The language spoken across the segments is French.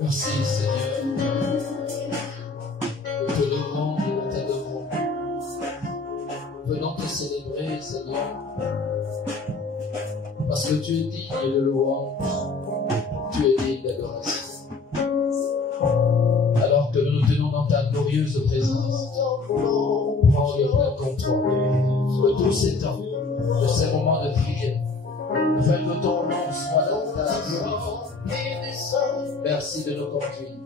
Merci Seigneur. Nous te louons et nous t'adorons. Venons te célébrer, Seigneur. Parce que tu es digne de louange. Tu es digne d'adoration. Alors que nous nous tenons dans ta glorieuse présence, prends le plein contrôle de tous ces temps, de ces moments de prière, afin que ton nom soit davantage glorifié. Merci de nous conduire.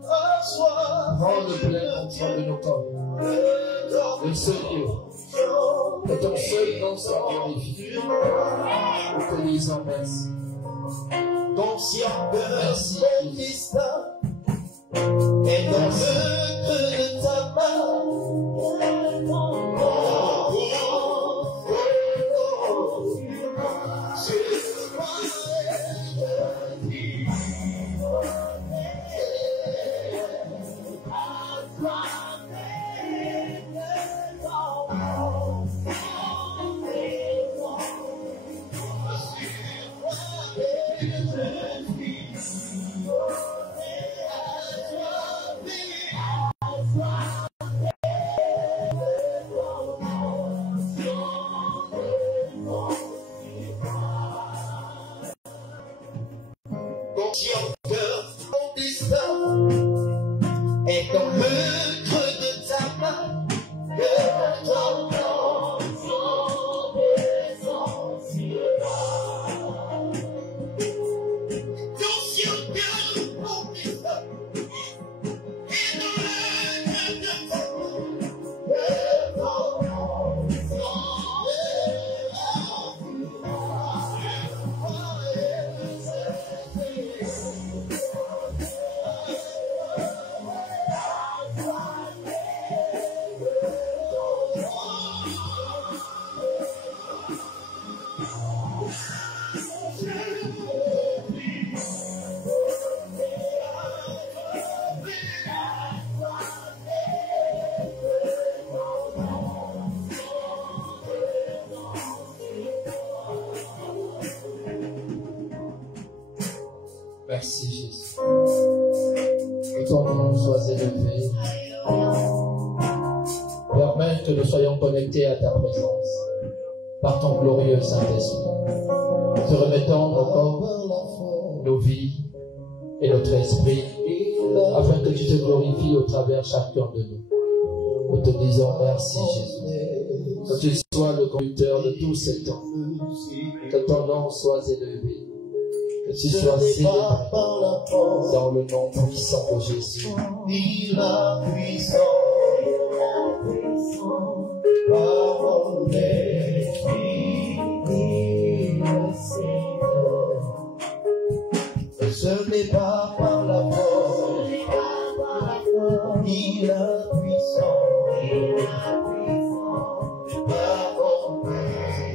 Prends le plein contrôle de nos corps. Le seul Dieu, que ton seul nom soit glorifié. Nous te disons merci. Conscient que Merci, mon destin est dans le creux de ta main. Conscient que mon destin est dans le creux de ta main, que ton nom descend sur moi. Conscient que mon destin est dans le creux de ta main, que ton nom descend sur moi. Merci Jésus. Que ton nom soit élevé. Permets que nous soyons connectés à ta présence par ton glorieux Saint-Esprit. Nous te remettons encore nos vies et notre esprit afin que tu te glorifies au travers chacun de nous. Nous te disons merci Jésus. Que tu sois le conducteur de tous ces temps. Que ton nom soit élevé. Que tu sois célébré dans le nom puissant de Jésus. Il a puissant, par mon esprit, le Seigneur. Ce n'est pas par la force, il a puissant, par mon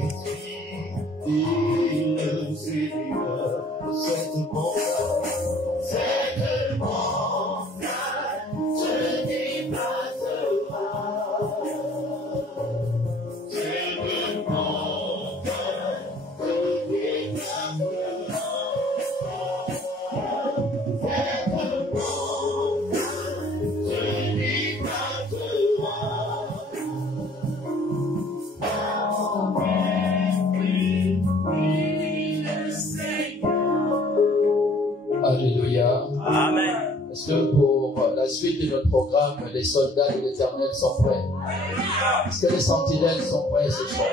esprit, le Seigneur. Cette bonté, cette bonté. Amen. Parce que pour la suite de notre programme, les soldats de l'Éternel sont prêts. Parce que les sentinelles sont prêts ce soir.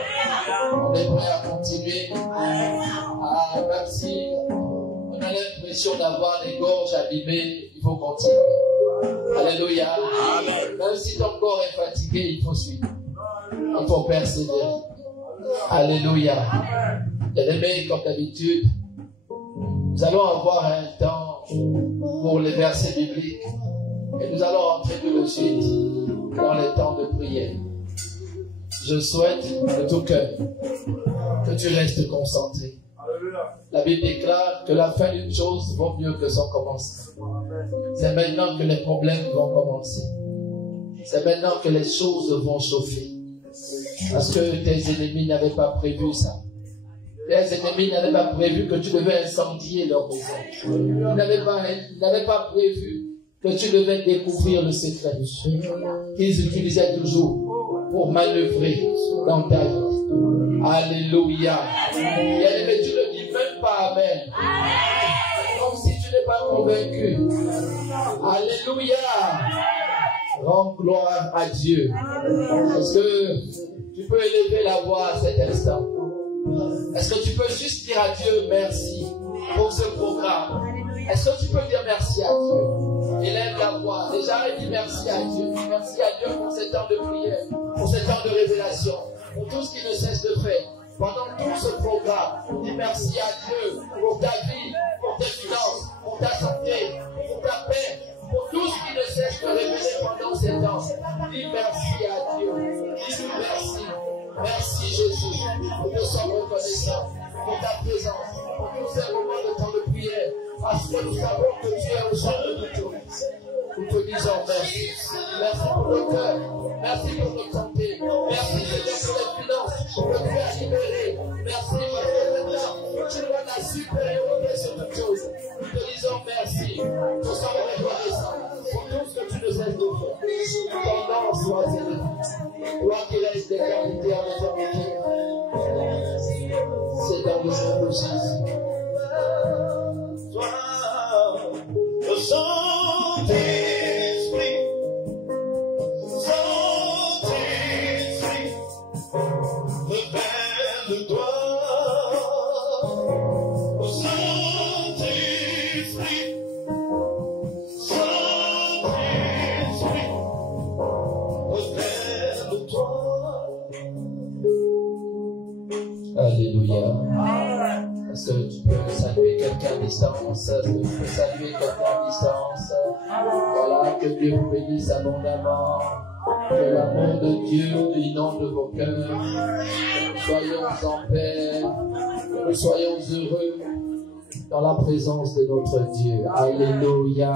On est prêts à continuer. Même si on a l'impression d'avoir les gorges abîmées, il faut continuer. Alléluia. Amen. Même si ton corps est fatigué, il faut suivre. Il faut persévérer. Alléluia. Bien-aimés, comme d'habitude, nous allons avoir un temps pour les versets bibliques et nous allons entrer tout de suite dans les temps de prière. Je souhaite de tout cœur que tu restes concentré. La Bible déclare que la fin d'une chose vaut mieux que son commencement. C'est maintenant que les problèmes vont commencer. C'est maintenant que les choses vont chauffer. Parce que tes ennemis n'avaient pas prévu ça. Tes ennemis n'avaient pas prévu que tu devais incendier leur maison. Ils n'avaient pas prévu que tu devais découvrir le secret qu'ils utilisaient toujours pour manœuvrer dans ta vie. Alléluia. Mais tu ne dis même pas Amen. Comme si tu n'es pas convaincu. Alléluia. Rends gloire à Dieu. Est-ce que tu peux élever la voix à cet instant? Est-ce que tu peux juste dire à Dieu merci pour ce programme? Est-ce que tu peux dire merci à Dieu? Élève la voix. Déjà, dis merci à Dieu. Merci à Dieu pour ces temps de prière, pour ces temps de révélation, pour tout ce qu'il ne cesse de faire. Pendant tout ce programme, dis merci à Dieu pour ta vie, pour tes finances, pour ta santé, pour ta paix, pour tout ce qui ne cesse de révéler pendant ces temps. Dis merci à Dieu. Dis merci. Merci Jésus. Nous sommes reconnaissants pour ta présence, pour tous ces moments de temps de prière, parce que nous savons que tu es au centre de tout. Nous te disons merci. Merci pour le cœur. Merci pour notre santé. Merci pour les finances que tu as libérées. Merci parce que maintenant tu donnes la supériorité sur toutes choses. Nous te disons merci. Nous sommes reconnaissants pour tout ce que tu nous aides de faire. Ton nom soit élevé. Toi qui restes d'éternité en éternité. C'est dans le nom de Jésus. Toi, le Saint-Esprit, Saint-Esprit, révèle-toi. Saint-Esprit, Saint-Esprit, révèle-toi. Alléluia. Est-ce que tu peux saluer quelqu'un à distance? Est-ce que tu peux saluer quelqu'un à distance? Voilà, que Dieu vous bénisse abondamment. Que l'amour de Dieu inonde vos cœurs. Que nous soyons en paix. Que nous soyons heureux dans la présence de notre Dieu. Alléluia.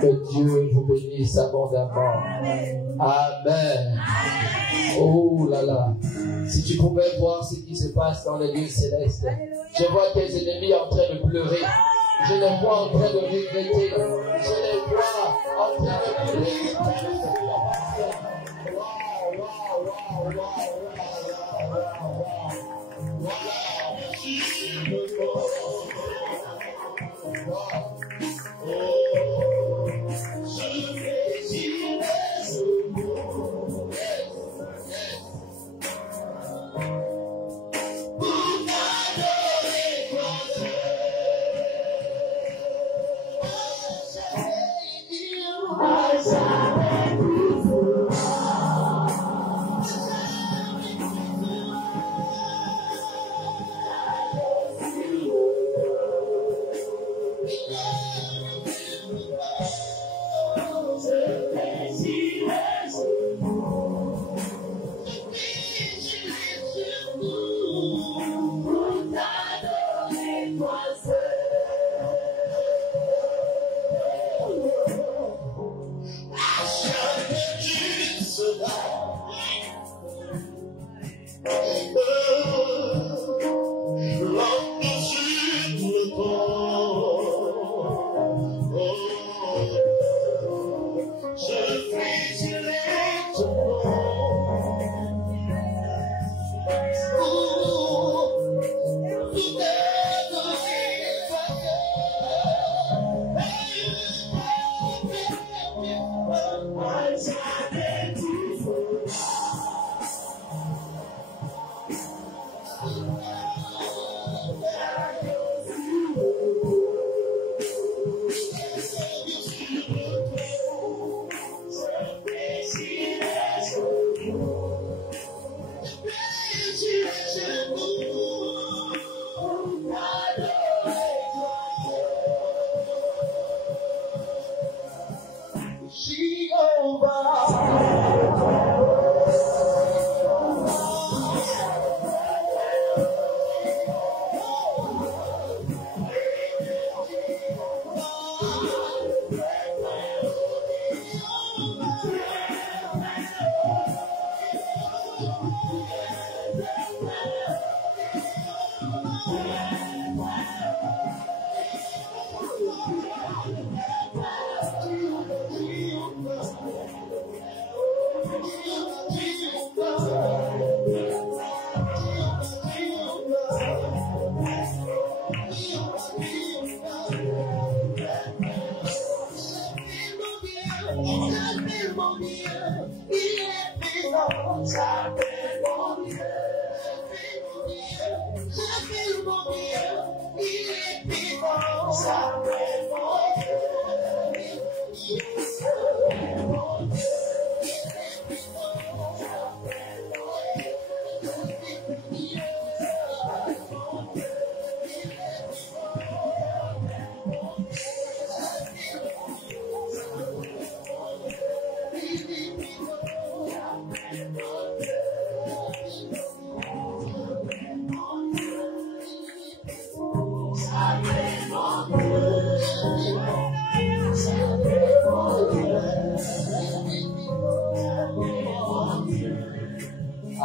Que Dieu vous bénisse abondamment. Amen. Oh là là. Si tu pouvais voir ce qui se passe dans les lieux célestes, je vois tes ennemis en train de pleurer. Je les vois en train de regretter. Je les vois en train de pleurer.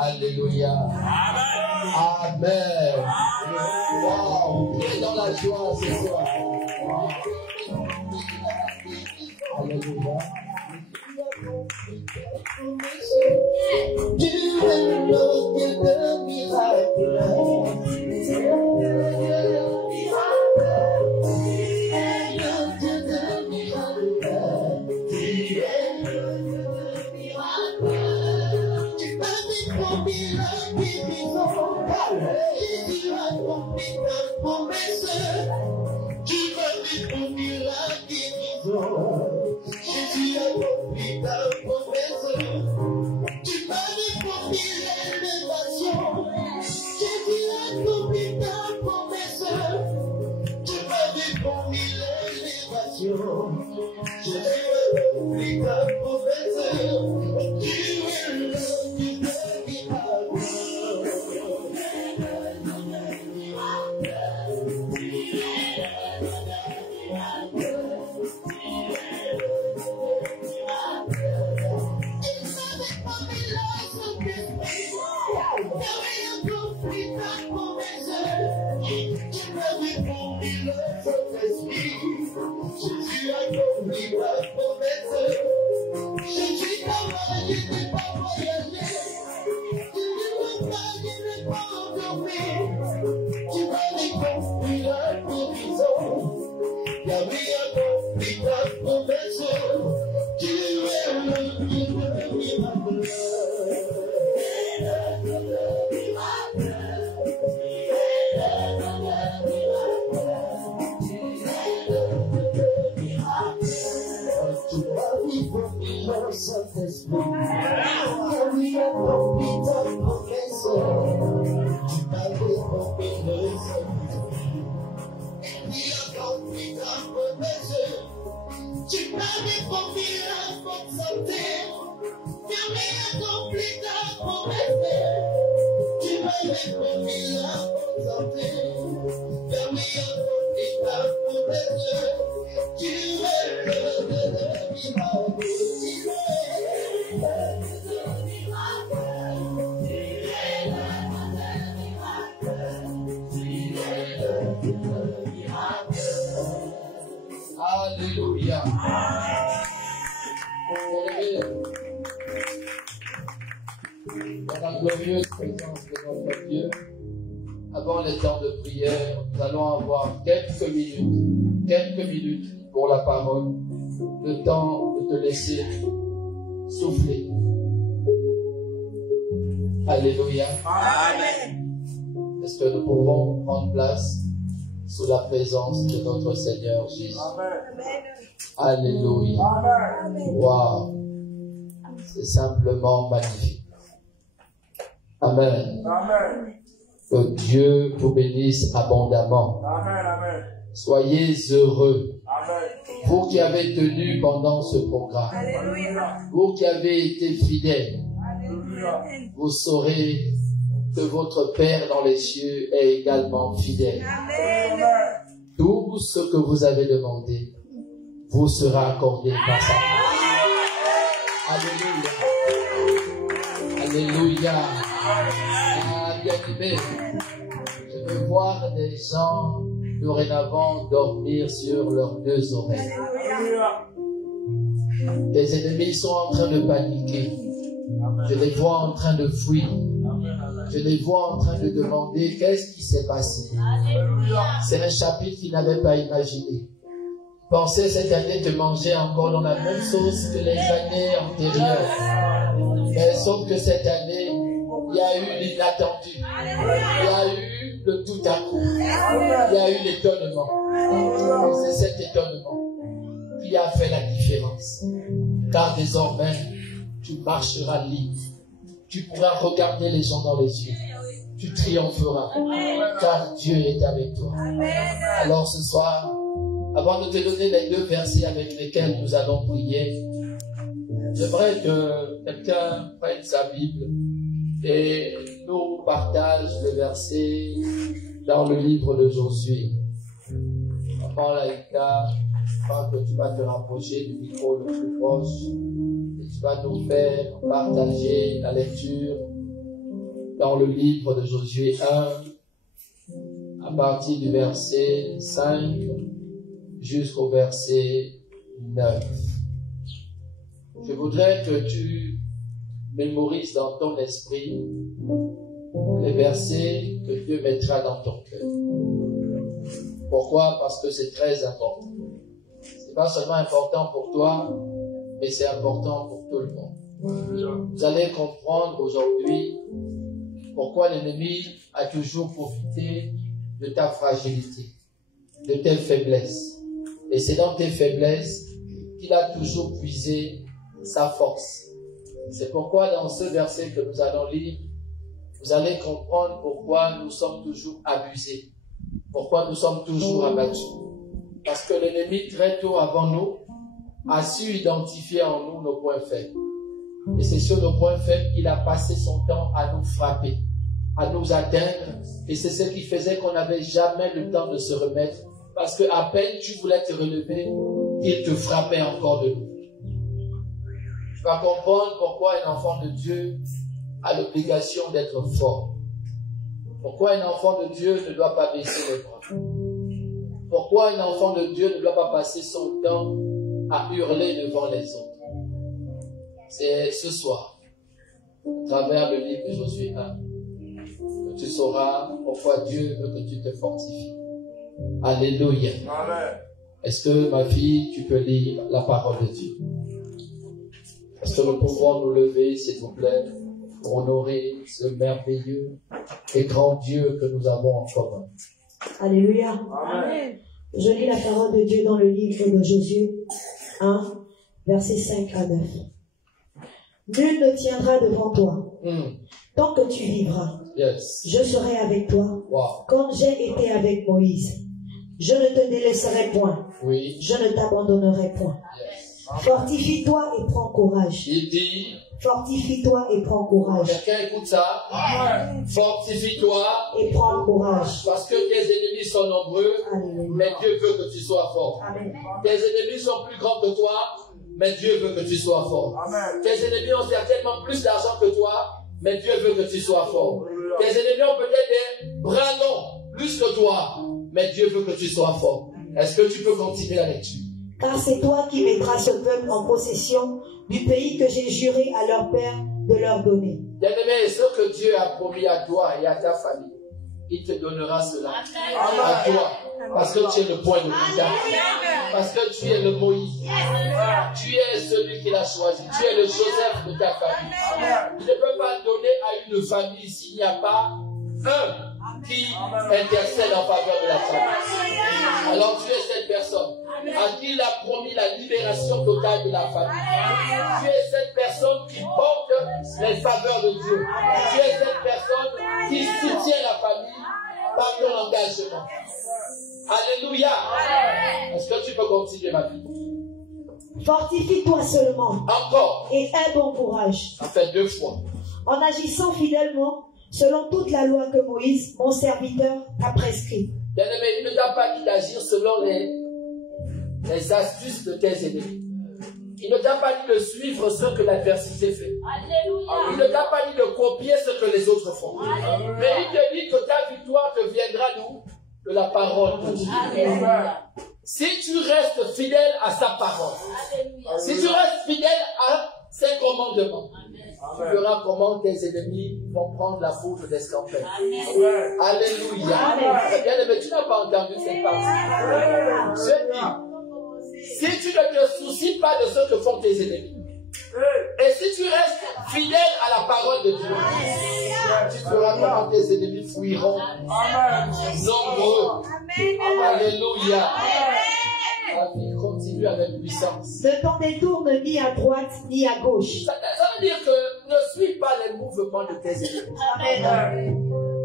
Alléluia. Amen. Wow. Tu es dans la joie ce soir. Alléluia. Tu es le Dieu de miracle. Alléluia. Dans la glorieuse présence de notre Dieu, avant les temps de prière, nous allons avoir quelques minutes pour la parole, le temps de te laisser souffler. Alléluia. Amen. Est-ce que nous pouvons prendre place sous la présence de notre Seigneur Jésus? Amen. Alléluia. Wow. C'est simplement magnifique. Amen. Amen. Que Dieu vous bénisse abondamment. Amen. Amen. Soyez heureux. Amen. Vous qui avez tenu pendant ce programme. Alléluia. Vous qui avez été fidèles. Alléluia. Vous saurez que votre Père dans les cieux est également fidèle. Amen. Tout ce que vous avez demandé vous sera accordé par sa grâce. Alléluia. Alléluia. Ah, bien-aimé, je veux voir des gens dorénavant dormir sur leurs deux oreilles. Les ennemis sont en train de paniquer. Je les vois en train de fuir. Je les vois en train de demander qu'est-ce qui s'est passé. C'est un chapitre qu'ils n'avaient pas imaginé. pensais cette année te manger encore dans la même sauce que les années antérieures. Mais sauf que cette année, il y a eu l'inattendu. Il y a eu le tout à coup. Il y a eu l'étonnement. Et c'est cet étonnement qui a fait la différence. Car désormais, tu marcheras libre. Tu pourras regarder les gens dans les yeux. Tu triompheras. Car Dieu est avec toi. Alors ce soir, avant de te donner les 2 versets avec lesquels nous allons prier, j'aimerais que quelqu'un prenne sa Bible et nous partage le verset dans le livre de Josué. Maman Laïka, je crois que tu vas te rapprocher du micro le plus proche et tu vas nous faire partager la lecture dans le livre de Josué 1 à partir du verset 5 jusqu'au verset 9. Je voudrais que tu mémorises dans ton esprit les versets que Dieu mettra dans ton cœur. Pourquoi? Parce que c'est très important. C'est pas seulement important pour toi, mais c'est important pour tout le monde. Vous allez comprendre aujourd'hui pourquoi l'ennemi a toujours profité de ta fragilité, de tes faiblesses. Et c'est dans tes faiblesses qu'il a toujours puisé sa force. C'est pourquoi dans ce verset que nous allons lire, vous allez comprendre pourquoi nous sommes toujours abusés, pourquoi nous sommes toujours abattus. Parce que l'ennemi, très tôt avant nous, a su identifier en nous nos points faibles. Et c'est sur nos points faibles qu'il a passé son temps à nous frapper, à nous atteindre. Et c'est ce qui faisait qu'on n'avait jamais le temps de se remettre. Parce que à peine tu voulais te relever, il te frappait encore de nouveau. Tu vas comprendre pourquoi un enfant de Dieu a l'obligation d'être fort. Pourquoi un enfant de Dieu ne doit pas baisser les bras. Pourquoi un enfant de Dieu ne doit pas passer son temps à hurler devant les autres. C'est ce soir, à travers le livre de Josué 1, que tu sauras pourquoi Dieu veut que tu te fortifies. Alléluia. Amen. Est-ce que, ma fille, tu peux lire la parole de Dieu? Est-ce que nous pouvons nous lever, s'il vous plaît, pour honorer ce merveilleux et grand Dieu que nous avons en commun? Alléluia. Amen. Je lis la parole de Dieu dans le livre de Josué 1, versets 5 à 9. Nul ne tiendra devant toi. Tant que tu vivras, je serai avec toi. Comme j'ai été avec Moïse. Je ne te délaisserai point. Je ne t'abandonnerai point. Fortifie-toi et prends courage. Il dit, fortifie-toi et prends courage. Quelqu'un écoute ça? Fortifie-toi et prends courage. Parce que tes ennemis sont nombreux, mais Dieu veut que tu sois fort. Amen. Tes ennemis sont plus grands que toi, mais Dieu veut que tu sois fort. Amen. Tes ennemis ont certainement plus d'argent que toi, mais Dieu veut que tu sois fort. Tes ennemis ont peut-être des bras longs plus que toi, mais Dieu veut que tu sois fort. Est-ce que tu peux continuer la lecture? Car c'est toi qui mettras ce peuple en possession du pays que j'ai juré à leur père de leur donner. Bien-aimé, ce que Dieu a promis à toi et à ta famille, il te donnera cela à toi. Parce que tu es le point de contact. Parce que tu es le Moïse. Tu es celui qu'il a choisi. Tu es le Joseph de ta famille. Tu ne peux pas donner à une famille s'il n'y a pas un qui intercède en faveur de la famille. Alors tu es cette personne à qui il a promis la libération totale de la famille. Tu es cette personne qui porte les faveurs de Dieu. Tu es cette personne qui soutient la famille par ton engagement. Alléluia. Est-ce que tu peux continuer, ma fille? Fortifie-toi seulement. Encore. Et aie bon courage. Ça fait 2 fois. En agissant fidèlement selon toute la loi que Moïse, mon serviteur, a prescrit. Bien-aimé, il ne t'a pas dit d'agir selon les astuces de tes ennemis. Il ne t'a pas dit de suivre ce que l'adversité fait. Alléluia. Il ne t'a pas dit de copier ce que les autres font. Alléluia. Mais il te dit que ta victoire te viendra d'où? De la parole de Dieu. Alléluia. Si tu restes fidèle à sa parole, Alléluia. Si tu restes fidèle à ses commandements, tu verras comment tes ennemis vont prendre la foudre d'escampette. Alléluia. Bien, mais tu n'as pas entendu cette partie. Je dis, Si tu ne te soucies pas de ce que font tes ennemis, et si tu restes fidèle à la parole de Dieu, tu feras comment tes ennemis fuiront nombreux. Alléluia. La vie continue avec puissance. Ne t'en détourne ni à droite ni à gauche. Ça veut dire que ne suis pas les mouvements de tes ennemis.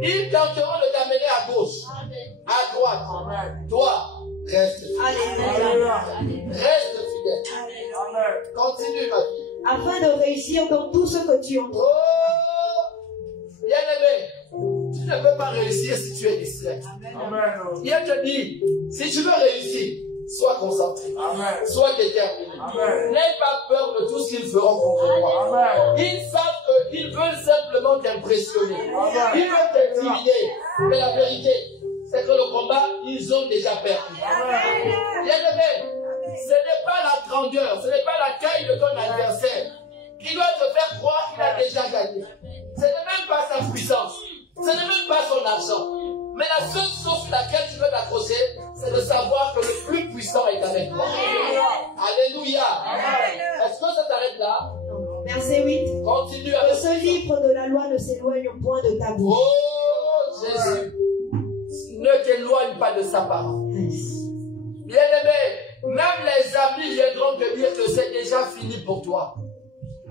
Ils tenteront de t'amener à gauche, à droite. Toi, reste fidèle. Reste fidèle. Continue ma vie. Afin de réussir dans tout ce que tu entreprends. Oh, bien-aimé, tu ne peux pas réussir si tu es distrait. Il te dit, si tu veux réussir, sois concentré, sois déterminé. N'aie pas peur de tout ce qu'ils feront contre toi. Ils savent qu'ils veulent simplement t'impressionner. Ils veulent t'intimider. Mais la vérité, c'est que le combat, ils ont déjà perdu. Bien-aimé, ce n'est pas la grandeur, ce n'est pas la taille de ton adversaire qui doit te faire croire qu'il a déjà gagné. Ce n'est même pas sa puissance, ce n'est même pas son argent. Mais la seule chose sur laquelle tu veux t'accrocher, c'est de savoir que le plus puissant est avec toi. Alléluia. Est-ce que ça t'arrête là? Verset 8. Continue avec ce livre de la loi ne s'éloigne point de ta bouche. Oh Jésus, ne t'éloigne pas de sa parole. Bien-aimé, même les amis viendront te dire que c'est déjà fini pour toi.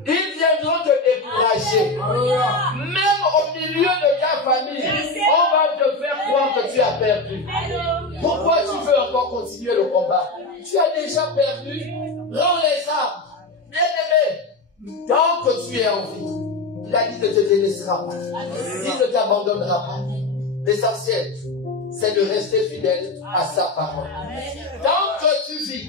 Ils viendront te décourager. Même au milieu de ta famille, on va te faire croire que tu as perdu. Pourquoi tu veux encore continuer le combat? Tu as déjà perdu. Rends les armes. Bien-aimé, tant que tu es en vie, il a dit ne te délaissera pas. Il ne t'abandonnera pas. L'essentiel, c'est de rester fidèle à sa parole. Tant que tu vis,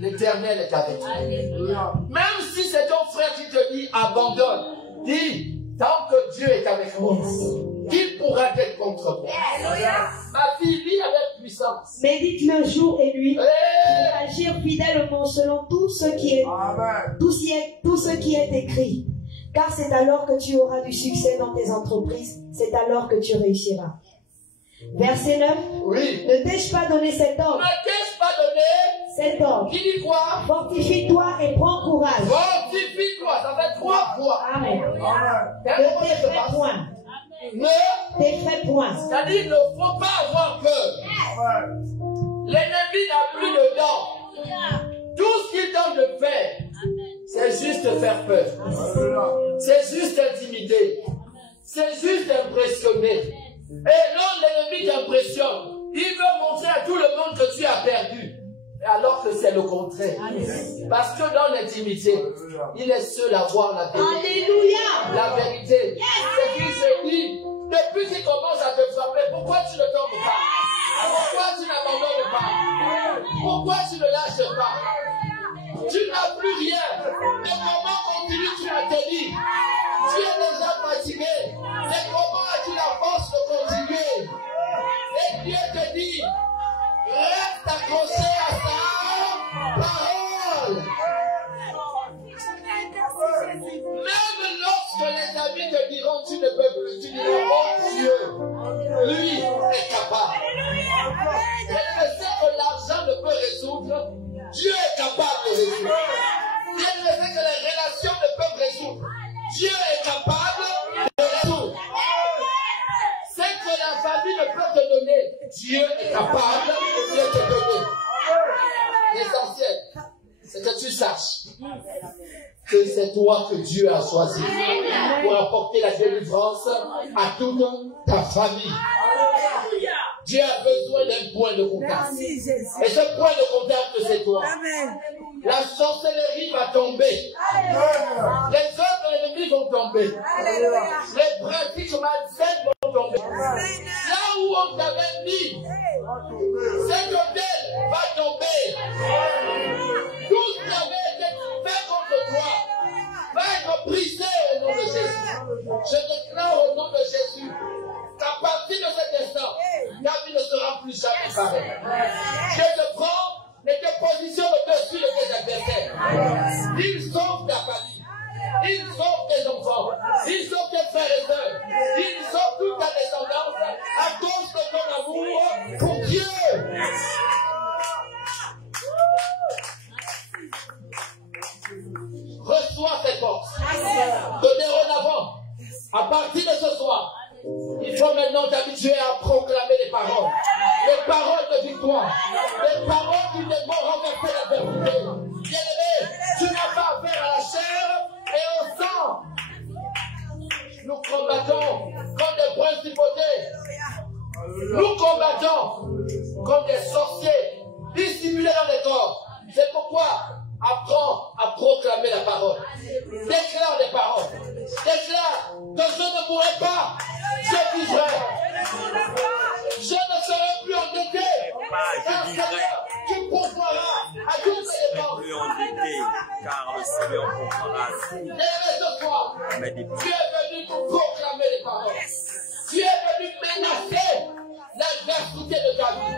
l'Éternel est avec toi. Même si c'est ton frère qui te dit abandonne, dis, tant que Dieu est avec moi, qui pourra être contre moi? Ma fille vit avec puissance. Médite-le jour et nuit pour agir fidèlement selon tout ce qui est écrit. Car c'est alors que tu auras du succès dans tes entreprises, c'est alors que tu réussiras. Verset 9. Oui. Ne t'ai-je pas donné cet ordre? Ne t'ai-je pas donné cet ordre? Qui dit quoi? Fortifie-toi et prends courage. Fortifie-toi, ça fait 3 fois. Amen. Ne t'effraie point. Ne t'effraie point. C'est-à-dire, il ne faut pas avoir peur. L'ennemi n'a plus de dents. Tout ce qu'il tente de faire, c'est juste faire peur. C'est juste intimider. C'est juste impressionner. Et non, l'ennemi t'impressionne. Il veut montrer à tout le monde que tu as perdu. Alors que c'est le contraire. Parce que dans l'intimité, il est seul à voir la vérité. Alléluia. La vérité. C'est qu'il se dit, depuis qu'il commence à te frapper, pourquoi tu ne tombes pas? Pourquoi tu n'abandonnes pas? Pourquoi tu ne lâches pas? Tu n'as plus rien. Mais comment continues-tu à tenir? Tu es déjà fatigué. Mais comment as-tu la force de continuer? Et Dieu te dit, reste accroché à sa parole. Même lorsque les amis te diront, tu ne peux plus, tu diras, oh Dieu, lui est capable. Elle ne sait que l'argent ne peut résoudre. Dieu est capable de résoudre. Elle ne sait que les relations ne peuvent résoudre. Dieu est capable de résoudre. Ce que la famille ne peut te donner, Dieu est capable de te donner. L'essentiel, c'est que tu saches que c'est toi que Dieu a choisi pour apporter la délivrance à toute ta famille. Dieu a besoin d'un point de contact. Et ce point de contact, c'est toi. La sorcellerie va tomber. Les autres ennemis vont tomber. Les pratiques malsaines vont tomber. Là où on t'avait mis, cet hôtel va tomber. Tout ce qui avait été fait contre toi va être brisé au nom de Jésus. Je déclare au nom de Jésus qu'à partir de cet instant, ta vie ne sera plus jamais pareille. Dieu te prend et te positionne au-dessus de tes adversaires. Il sauve ta famille. Il sauve tes enfants. Il sauve tes frères et sœurs. Il sauve toute ta descendance à cause de ton amour pour Dieu. reçois cette force. De dorénavant, à partir de ce soir, il faut maintenant t'habituer à proclamer les paroles. Les paroles de victoire. Les paroles qui vont renverser l'adversité. Bien-aimé, tu n'as pas affaire à la chair et au sang. Nous combattons comme des principautés. Nous combattons comme des sorciers dissimulés dans les corps. C'est pourquoi apprends à proclamer la parole. Déclare les paroles. Déclare que je ne mourrai pas. Je vivrai. Je ne serai plus endetté. Car Seigneur, tu pourvoiras à toutes mes dépenses. Plus endetté, car le Seigneur pourvoira. Et ce soir, tu es venu pour proclamer les paroles. Tu es venu menacer l'adversité de ta vie.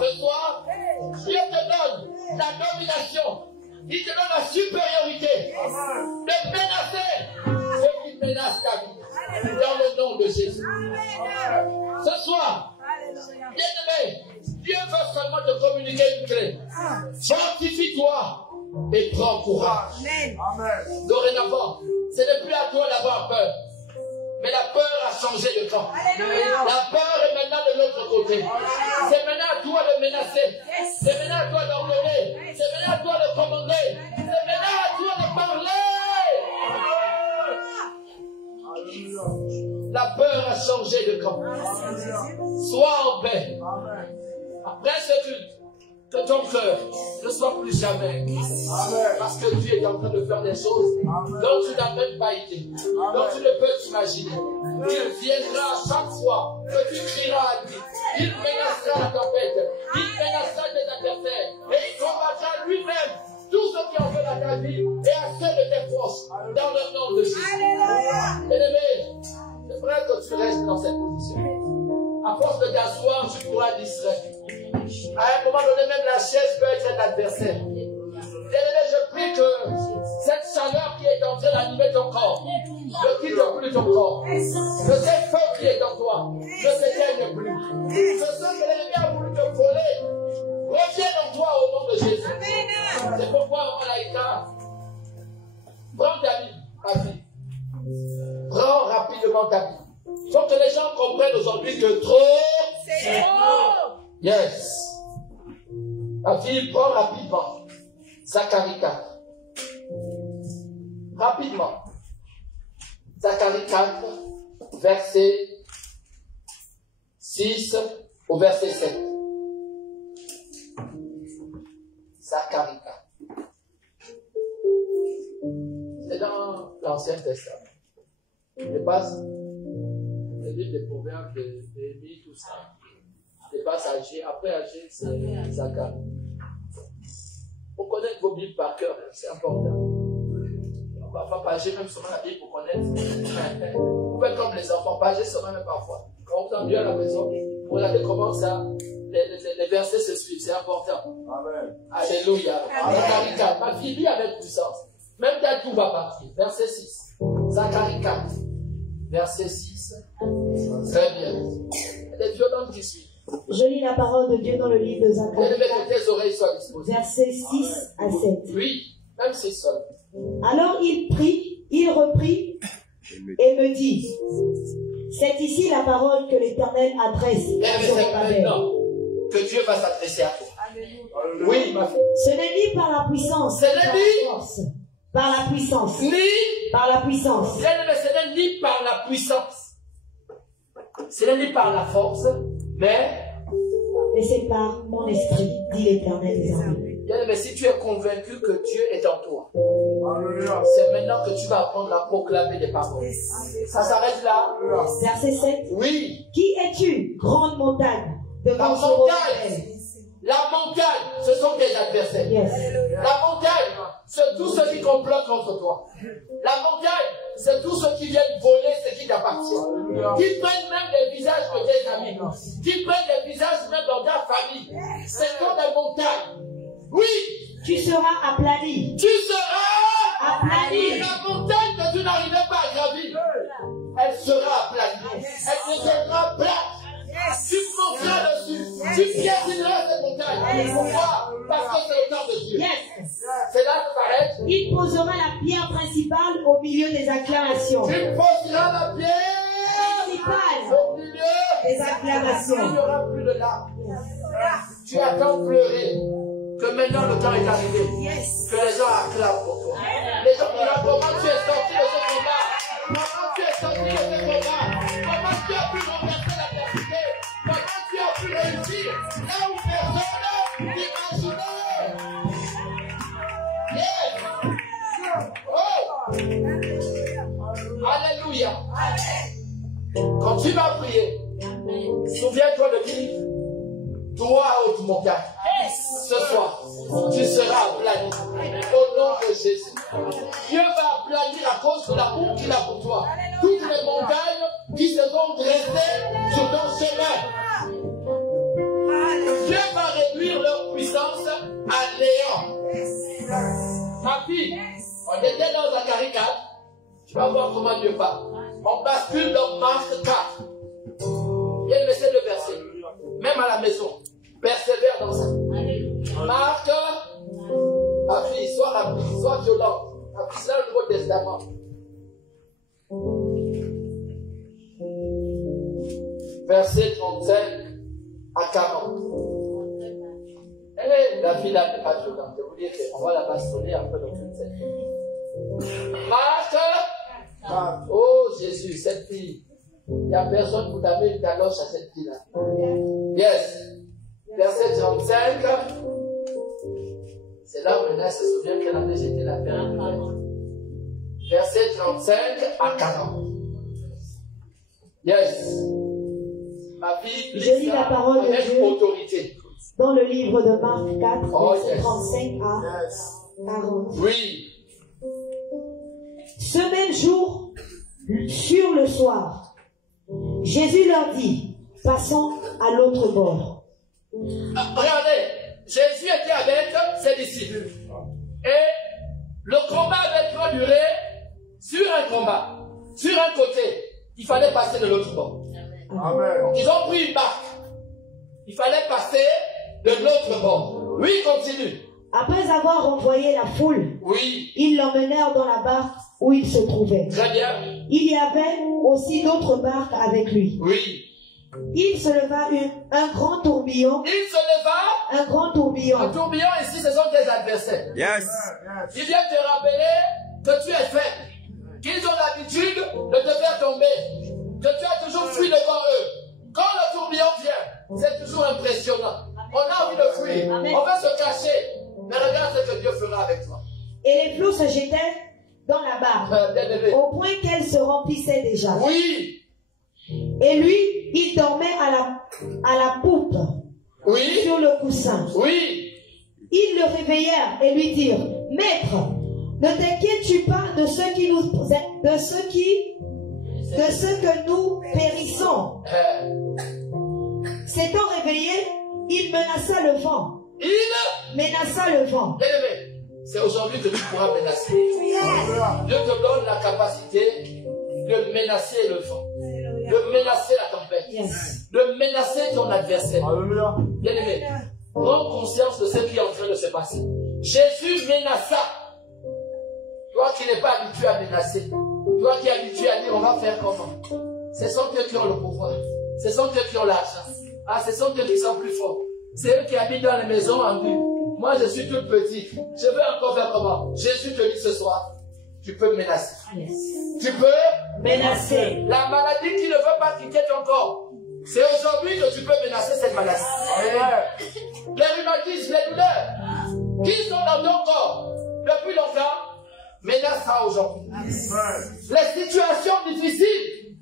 Ce soir, Dieu te donne la domination. Il te donne la supériorité de menacer ceux qui menacent ta vie. Dans le nom de Jésus. Ce soir, bien-aimé, Dieu veut seulement te communiquer une clé. Fortifie-toi et prends courage. Dorénavant, ce n'est plus à toi d'avoir peur. Mais la peur a changé de camp. La peur est maintenant de l'autre côté. C'est maintenant à toi de menacer. C'est maintenant à toi d'ordonner. C'est maintenant à toi de commander. C'est maintenant à toi de parler. La peur a changé de camp. Sois en paix. Après ce culte, que ton cœur ne soit plus jamais. Parce que Dieu est en train de faire des choses dont tu n'as même pas idée, dont tu ne peux t'imaginer. Il viendra chaque fois que tu crieras à lui. Il menacera la tempête. Il menacera tes adversaires. Et il combattra lui-même tout ce qui en veut à ta vie et à ceux de tes proches dans le nom de Jésus. Bien-aimé, c'est vrai que tu restes dans cette position. À force de t'asseoir, tu pourras distraire. À un moment donné, même la chaise peut être un adversaire. Bien-aimé, je prie que cette chaleur qui est en train d'animer ton corps ne quitte plus ton corps. Que cette feu qui est en toi ne s'éteigne plus. Que ce que l'ennemi a voulu te voler revienne en toi au nom de Jésus. C'est pourquoi, Malaïka, prends ta vie, ma fille. Prends rapidement ta vie. Il faut que les gens comprennent aujourd'hui que trop, c'est trop. Yes. Ma fille, prends rapidement. Zacharie 4. Rapidement. Zacharie 4, verset 6 au verset 7. Zacharie 4. C'est dans l'Ancien Testament. Je passe le livre des Proverbes, de Néhémie, tout ça. Je passe à Agé. Après Agé, c'est Zacharie. Pour connaître vos Bibles par cœur, c'est important. On va pas pager même seulement la Bible pour connaître. Vous faites comme les enfants, pager seulement même parfois. Quand vous êtes mieux à la maison, vous regardez comment ça, les versets se suivent, c'est important. Amen. Alléluia. Zacharie 4. Ma fille lit avec puissance. Même ta tout va partir. Verset 6. Zacharie 4. Verset 6. Très bien. Les violentes qui suivent. Je lis la parole de Dieu dans le livre de Zacharie. Que tes oreilles soient disposées. Versets 6 à 7. Oui, même 6 seul. Alors il prit, il reprit et me dit, c'est ici la parole que l'Éternel adresse. C'est maintenant que Dieu va s'adresser à toi. Oui, ma fille. Ce n'est ni par la puissance, ce n'est ni par la puissance, ni par la puissance. Ce n'est ni par la puissance. Ce n'est ni par la force, mais c'est par mon esprit, dit l'Éternel des armées. Mais si tu es convaincu que Dieu est en toi, c'est maintenant que tu vas apprendre à proclamer des paroles. Ça s'arrête là. Verset 7. Oui. Qui es-tu, grande montagne, devant la montagne? La montagne, ce sont tes adversaires. Yes. La montagne, c'est tous ceux qui complotent contre toi. La montagne, c'est tous ceux qui viennent voler ce qui t'appartient. Qui prennent même les visages de tes amis. Qui prennent les visages même dans ta famille. C'est comme des montagnes. Oui. Tu seras aplani. Tu seras aplani. La montagne que tu n'arrivais pas à gravir, elle sera aplanie. Elle deviendra plate. Tu monteras dessus. Tu piétineras cette montagne. Pourquoi? Parce que c'est le temps de Dieu. C'est là que s'arrête Il posera la pierre principale au milieu des acclamations. Tu poseras la pierre Principale au milieu des acclamations. Il n'y aura plus de larmes. Tu attends pleurer. Que maintenant le temps est arrivé. Que les gens acclament pour toi. Les gens diront comment tu es sorti de ce combat. Comment tu es sorti de ce combat. Comment tu as pu renverser la vérité. Comment tu as pu réussir là où personne n'imaginait. Yes. Oh. Alléluia. Quand tu vas prier, souviens-toi de qui? Toi, haute montagne. Ce soir, tu seras aplani au nom de Jésus. Dieu va aplanir à cause de l'amour qu'il a pour toi toutes les montagnes qui se vont dresser sur ton chemin. Dieu va réduire leur puissance à néant. Ma fille, on était dans Zacharie 4. Tu vas voir comment Dieu parle. On bascule dans Marc 4. Il y a le verset. Même à la maison. Persévère dans ça. Marc, ma fille, sois rapide, sois violente. Ma fille, c'est le Nouveau Testament. Verset 35 à 40. La fille là n'est pas violente. Je vous dis qu'on va la bastonner un peu dans toute cette vie. Marc, oh Jésus, cette fille. Il n'y a personne pour t'amener une galoche à cette fille-là. Yes. Verset 35. C'est là où Renée se souvient qu'elle avait jeté la pierre. Verset 35 à 40. Yes. Ma fille, je lis la parole de Dieu autorité. Dans le livre de Marc 4, verset yes. 35 à 40. Oui. Ce même jour, sur le soir, Jésus leur dit, passons à l'autre bord. Regardez, Jésus était avec ses disciples. Et le combat avait trop duré sur un combat. Sur un côté, il fallait passer de l'autre bord. Amen. Ils ont pris une barque. Il fallait passer de l'autre bord. Oui, continue. Après avoir renvoyé la foule, oui, ils l'emmenèrent dans la barque où il se trouvait. Très bien. Il y avait aussi d'autres barques avec lui. Oui. Il se leva un grand tourbillon. Il se leva un grand tourbillon. Un tourbillon ici, ce sont tes adversaires. Yes. Ils viennent te rappeler que tu es faible. Qu'ils ont l'habitude de te faire tomber. Que tu as toujours fui devant eux. Quand le tourbillon vient, c'est toujours impressionnant. On a envie de fuir. Amen. On va se cacher. Mais regarde ce que Dieu fera avec toi. Et les flots se jetaient dans la barque. Au point qu'elle se remplissait déjà. Oui. Et lui, il dormait à la poupe. Oui. Sur le coussin. Oui. Ils le réveillèrent et lui dirent, Maître, ne t'inquiètes-tu pas de ce que nous périssons. S'étant réveillé, il menaça le vent. Il menaça le vent. C'est aujourd'hui que tu pourras menacer. Dieu te donne la capacité de menacer le vent, de menacer la tempête, de menacer ton adversaire. Bien-aimé, prends conscience de ce qui est en train de se passer. Jésus menaça. Toi qui n'es pas habitué à menacer, toi qui es habitué à dire on va faire comment. Ce sont eux qui ont le pouvoir, ce sont eux qui ont l'argent. Ah, ce sont eux qui sont plus forts. C'est eux qui habitent dans les maisons en vue. Moi, je suis toute petite. Je veux encore faire comment? Jésus te dit ce soir, tu peux menacer. Tu peux menacer. La maladie qui ne veut pas quitter ton corps. C'est aujourd'hui que tu peux menacer cette maladie. Les rhumatismes, les douleurs qui sont dans ton corps depuis longtemps, menace ça aujourd'hui. Les situations difficiles,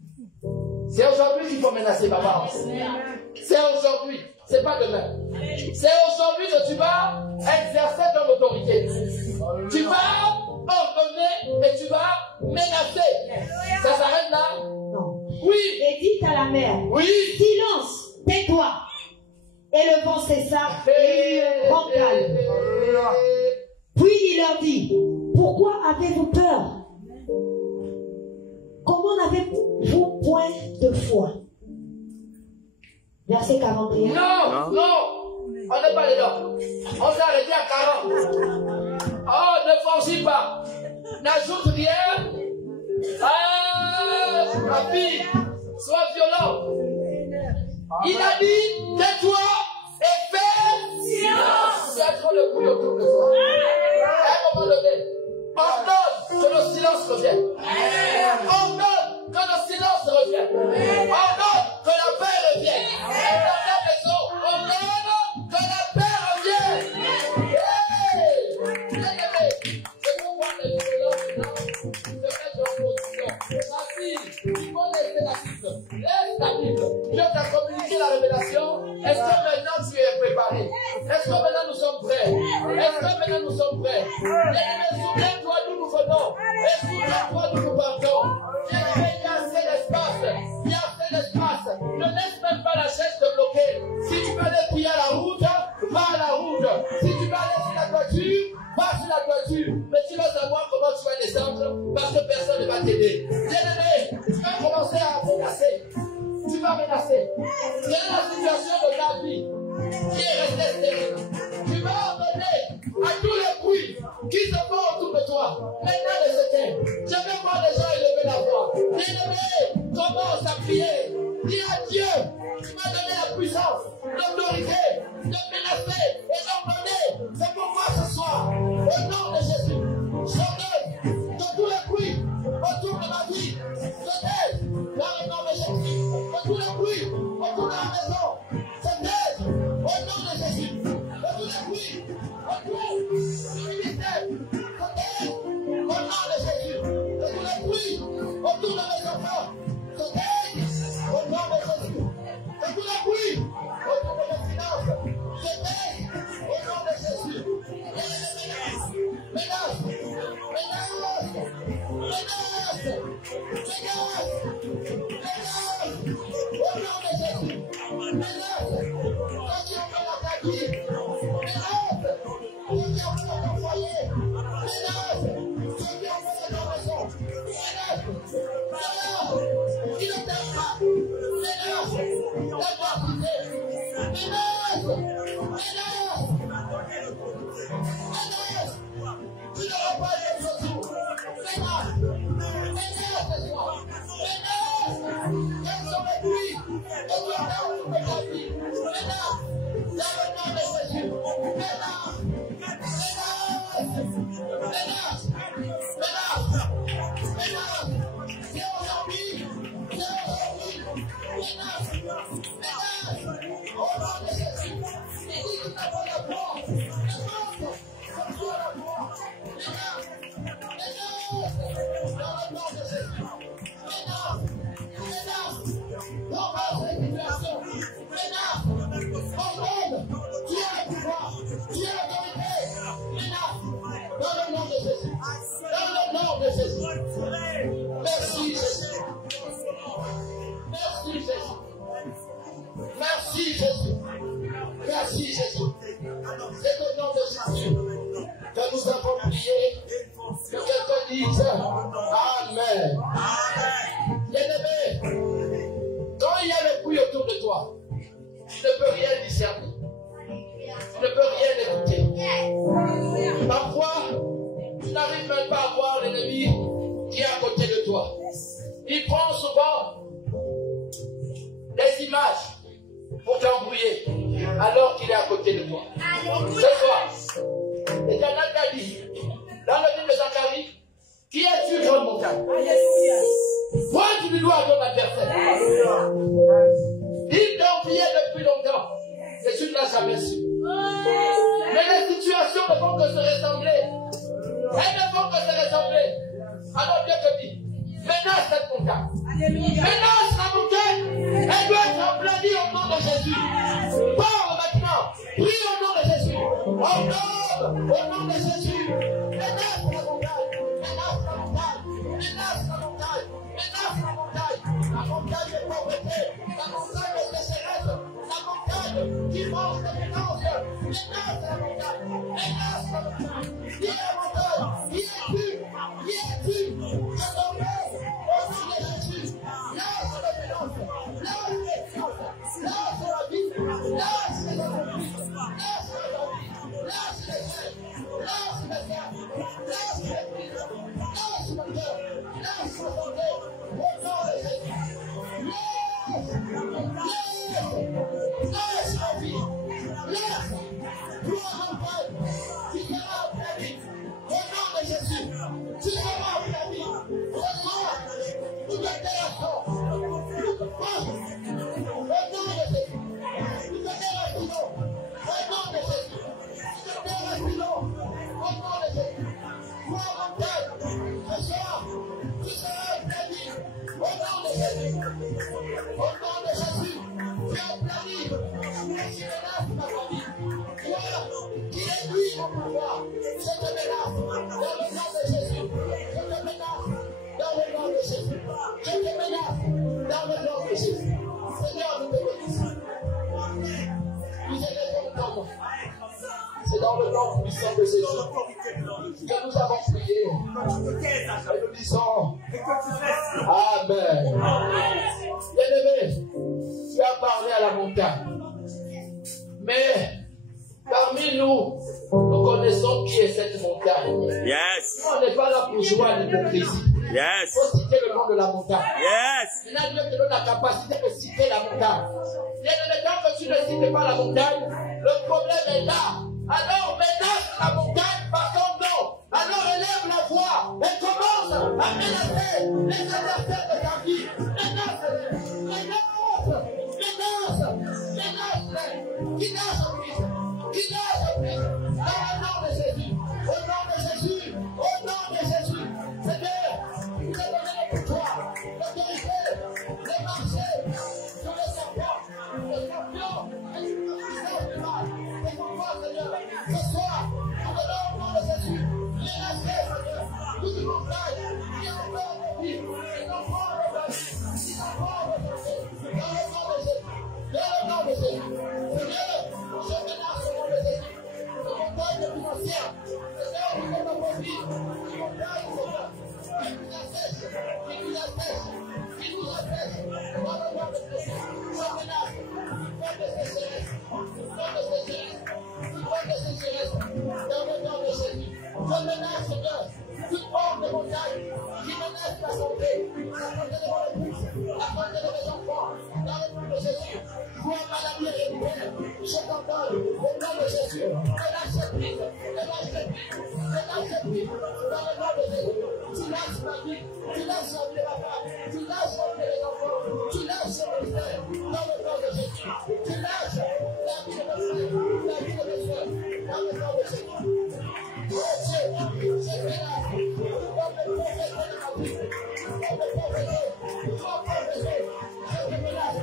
c'est aujourd'hui qu'il faut menacer ma parole. C'est aujourd'hui, c'est pas demain. C'est aujourd'hui que tu vas exercer ton autorité. Tu vas ordonner et tu vas menacer. Ça s'arrête là? Non. Oui. Et dites à la mer, oui. Silence, tais-toi. Et le vent cessa et il y eut un grand calme. Puis il leur dit, pourquoi avez-vous peur? Comment n'avez-vous point de foi? Verset 41. Non. On n'est pas dedans. On s'est arrêté à 40. Oh, ne forgis pas. N'ajoute rien. Ma fille, sois violent. Il a dit, tais-toi et fais silence. Tu as trop de bruit autour de toi. À un moment donné, ordonne que le silence revienne. Ordonne que le silence revienne. Ordonne que la paix revienne. Dans ta maison, ordonne que la paix revienne. Bien-aimé, je peux voir les violences là, se mettre en position. Ma fille, il faut laisser la Bible. Laisse la Bible. Dieu t'a communiqué la révélation. Est-ce que maintenant tu es préparé? Est-ce que maintenant nous sommes prêts? Est-ce que maintenant nous sommes prêts? Bien-aimé, souviens-toi d'où nous venons. Et souviens-toi d'où nous partons. Bien-aimé, il y a assez d'espace. Il y a assez d'espace. Ne laisse même pas la chaise te bloquer. Si tu veux aller prier à la route, va à la route. Si tu veux aller sur la toiture, va sur la toiture. Mais tu vas savoir comment tu vas descendre parce que personne ne va t'aider. Bien-aimé, tu vas commencer à menacer. Tu vas menacer. Quelle est la situation de ta vie qui est restée stérile? Tu vas amener à tous les bruits qui se font autour de toi. Maintenant les éteints. Je vais voir les gens élever la voix. Bien-aimé, commence à prier. Dis à Dieu, tu m'as donné la puissance, l'autorité de menacer et d'ordonner. C'est pour moi ce soir. Au nom de Jésus, j'ordonne de tous les bruits autour de ma vie. Je t'aide dans le nom de Jésus. De tous les bruits autour de la maison. Je t'aide au nom de Jésus. De tous les bruits autour du ministère. Je t'aide au nom de Jésus. De tous les bruits autour de mes enfants. Je t'aide au nom de Jésus. De tous les bruits autour de mes finances. Je t'aide au nom de Jésus. Menace, au nom de Jésus. Menace, quand tu ouvres ta vie. Menace, quand tu ouvres ton foyer. Menace, quand tu ouvres ta maison. Menace, qui ne t'aime pas. Menace, d'avoir quitté. Menace, tu n'auras pas de retour. Menace, toi. Quels sont les bruits que tu as dans ta vie? Menace, dans le nom de Jésus. Menace, c'est aujourd'hui. Menace, au nom de Jésus. Il dit que tu n'as pas la foi. Comme tu as la foi. Menace, dans le nom de Jésus. Menace, dans ma situation. Menace, ordonne, tu as le pouvoir, tu as l'autorité. Menace, dans le nom de Jésus. Dans le nom de Jésus. Merci Jésus. Merci Jésus. Merci Jésus. Merci Jésus. C'est au nom de Jésus que nous avons prié. Que quelqu'un dise Amen. Bien-aimé, quand il y a le bruit autour de toi, tu ne peux rien discerner. Tu ne peux rien écouter. Parfois, tu n'arrives même pas à voir l'ennemi qui est à côté de toi. Il prend souvent des images pour t'embrouiller alors qu'il est à côté de toi. Ce soir, l'Éternel t'a dit, dans le livre de Zacharie, qui es-tu, grande montagne? Pointe du doigt à ton adversaire. Il t'enviait depuis longtemps, mais tu ne l'as jamais su. Mais les situations ne font que se ressembler. Elles ne font que se ressembler. Alors Dieu te dit, menace cette montagne. Menace la montagne. Elle doit être applaudie au nom de Jésus. Parle maintenant. Prie au nom de Jésus. Ordonne au nom de Jésus. Menace la montagne. Menace la montagne. Menace la montagne. Menace la montagne. La montagne de pauvreté. La montagne de sécheresse. La montagne qui mange des finances. Menace la montagne. Menace la montagne. Dis la montagne. Qui es-tu? Qui es-tu? Je t'emmène au nom de Jésus. Lâche les finances. Lâche les finances. Lâche la vie. Lâche les entreprises. Lâche la vie. Lâche les ailes. Lâche les ailes. C'est dans le nom puissant de Jésus que nous avons prié. Et nous disons Amen. Bien-aimé, tu as parlé à la montagne. Mais parmi nous, nous connaissons qui est cette montagne. Yes. On n'est pas là pour jouer à l'hypocrisie. Yes. Il faut citer le nom de la montagne. Yes. Maintenant, Dieu te donne la capacité de citer la montagne. Bien-aimé, tant que tu ne cites pas la montagne, le problème est là. Alors menace la montagne par ton nom. Alors élève la voix et commence à menacer les adversaires de ta vie. Menace-les. Qui nage en Christ. Qui nage en Christ. Dans le nom de Jésus. Au nom de Jésus. Au nom de Jésus. Seigneur, tu as donné le pouvoir, l'autorité, de marcher sur les serpents, les scorpions, et sur le puissance du mal. Et pour moi, Seigneur, ce soir, nous venons au nom de Jésus, menacer, Seigneur, toute montagne qui a peur de vie, qui n'ont pas de vie, qui n'ont pas de santé, dans le nom de Jésus. Dans le nom de Jésus. Seigneur, je menace au nom de Jésus. Les montagnes financières, Seigneur, qui sont dans vos vies, les montagnes, Seigneur, qui nous assèchent, qui nous assèchent, qui nous assèchent. Dans le nom de Jésus, je menace. Fais de sécheresse, fais de sécheresse, fais de sécheresse. Dans le nom de Jésus, je menace, Seigneur, toute forme de montagne qui menace la santé de mon épouse, la santé de mes enfants. Dans le nom de Jésus, vois maladie héréditaire, je t'ordonne au nom de Jésus, relâche cette vie, relâche cette vie, relâche cette vie, dans le nom de Jésus, tu lâches ma vie, tu lâches la vie de ma femme, tu lâches la vie de mes enfants, tu lâches ce ministère, dans le nom de Jésus, tu lâches la vie de mes frères, la vie de mes soeurs, dans le nom de Jésus. Oh Dieu, je fais là, comme le prophète de ma vie, comme le prophète, je te menace,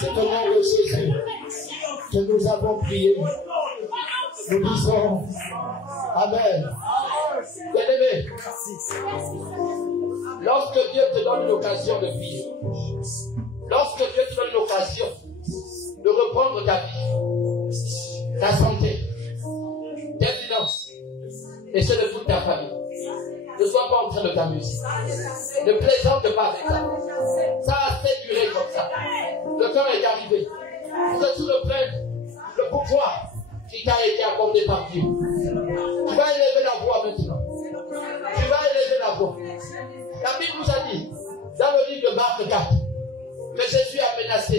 c'est au nom de Jésus que nous avons prié. Nous disons Amen. Bien-aimé, lorsque Dieu te donne l'occasion de vivre, lorsque Dieu te donne l'occasion de reprendre ta vie, ta santé, tes finances, et ceux de toute ta famille, ne sois pas en train de t'amuser. Ne plaisante pas avec ça. Ça a assez duré comme ça. Le temps est arrivé pour que tu reprennes le pouvoir qui t'a été accordé par Dieu. Tu vas élever la voix maintenant. Tu vas élever la voix. La Bible nous a dit, dans le livre de Marc 4, que Jésus a menacé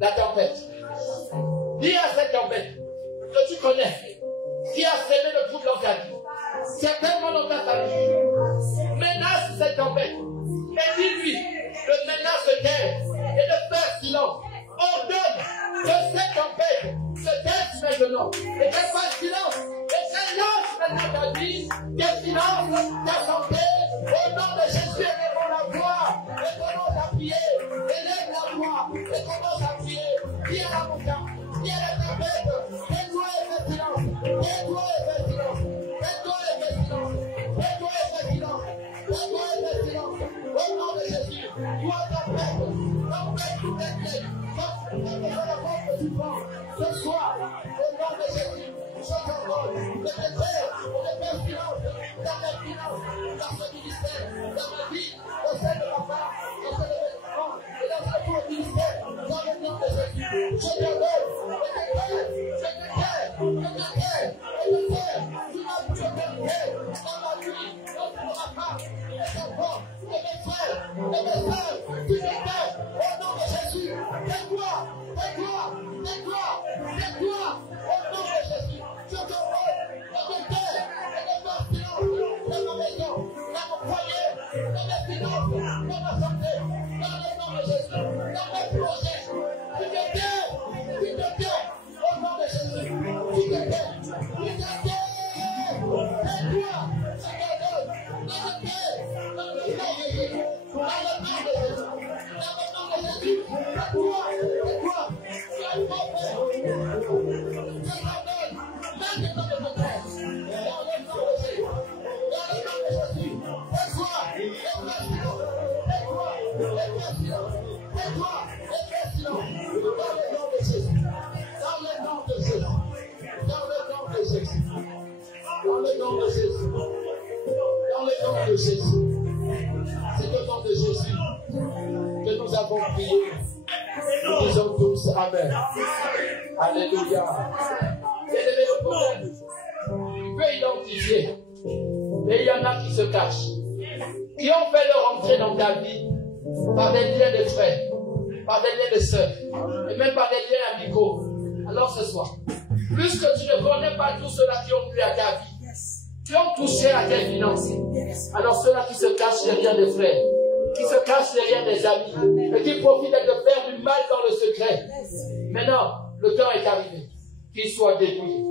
la tempête. Dis à cette tempête que tu connais, qui a semé le trouble dans ta vie, certainement dans ta famille. Menace cette tempête et dis-lui de menace de terre et de faire silence. Ordonne que cette tempête se taise maintenant et qu'elle fasse silence et qu'elle lance maintenant ta vie, qu'elle silence ta santé. Au nom de Jésus, élève la voix et commence à prier. Élève la voix et commence à prier. Dis à la montagne, dis à la tempête, tais-toi et fais silence. Tais-toi et fais silence. Tais-toi et fais silence. Tais-toi et fais silence. Tais-toi et fais silence. Au nom de Jésus, toi tempête toutes les clés. Ce soir, au nom de Jésus, je t'ordonne de te faire silence dans mes finances, dans ce ministère, dans ma vie, au sein de ma femme, au sein de mes enfants, et dans ce tout ministère, dans le nom de Jésus. Je t'ordonne de te faire, tu m'as plus autorité dans ma vie, dans ma femme, mes enfants, et mes frères, tu te fais, au nom de Jésus. Tais-toi, au nom de Jésus. Je t'ordonne de te faire et de faire silence dans ma maison, dans mon foyer, dans mes finances, dans ma santé, dans le nom de Jésus, dans mes projets. Tu te tais, au nom de Jésus. Tu te tais. Tais-toi, je t'ordonne de te taire dans le nom de Jésus, dans le nom de Jésus, dans le nom de Jésus. Tais-toi, tu as une bonne paix. Je t'ordonne maintenant de te taire dans le nom de Jésus, dans le nom de Jésus. Tais-toi et fais silence. Tais-toi et fais silence. Tais-toi et fais silence dans le nom de Jésus. Dans le nom de Jésus. Dans le nom de Jésus. Dans le nom de Jésus. Dans le nom de Jésus. C'est le nom de Jésus que nous avons prié. Nous disons tous Amen. Alléluia. Élevé le problème. Tu peux identifier. Mais il y en a qui se cachent. Qui ont fait leur entrée dans ta vie par des liens de frères, par des liens de sœurs, et même par des liens amicaux. Alors ce soir, puisque tu ne connais pas tous ceux-là qui ont plu à ta vie, qui ont touché à tes finances, alors ceux-là qui se cachent derrière des frères, qui se cachent derrière des amis, et qui profitent de te faire du mal dans le secret. Maintenant, le temps est arrivé, qu'ils soient dépouillés.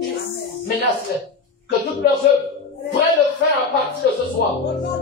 Menace-les, que toutes leurs œuvres prennent le fer à partir de ce soir.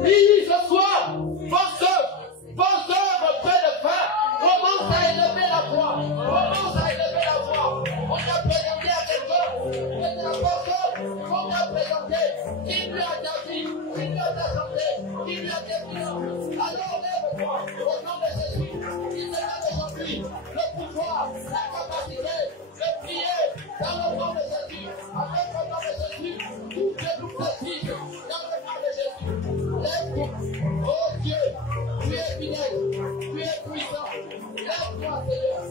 Dis ce soir, vos œuvres prennent le fer. Commence à élever la voix. Commence à élever la voix. On t'a présenté à quelqu'un. Et la personne qu'on t'a présenté, qui lui a ta vie, qui lui a ta santé, qui lui a tes finances. Alors lève-toi au nom de Jésus. Il te donne aujourd'hui le pouvoir, la capacité de prier dans le nom de Jésus. Avec le nom de Jésus, tout que nous précise dans le nom de Jésus. Lève-toi. Oh Dieu, tu es fidèle, tu es puissant. Lève-toi, Seigneur,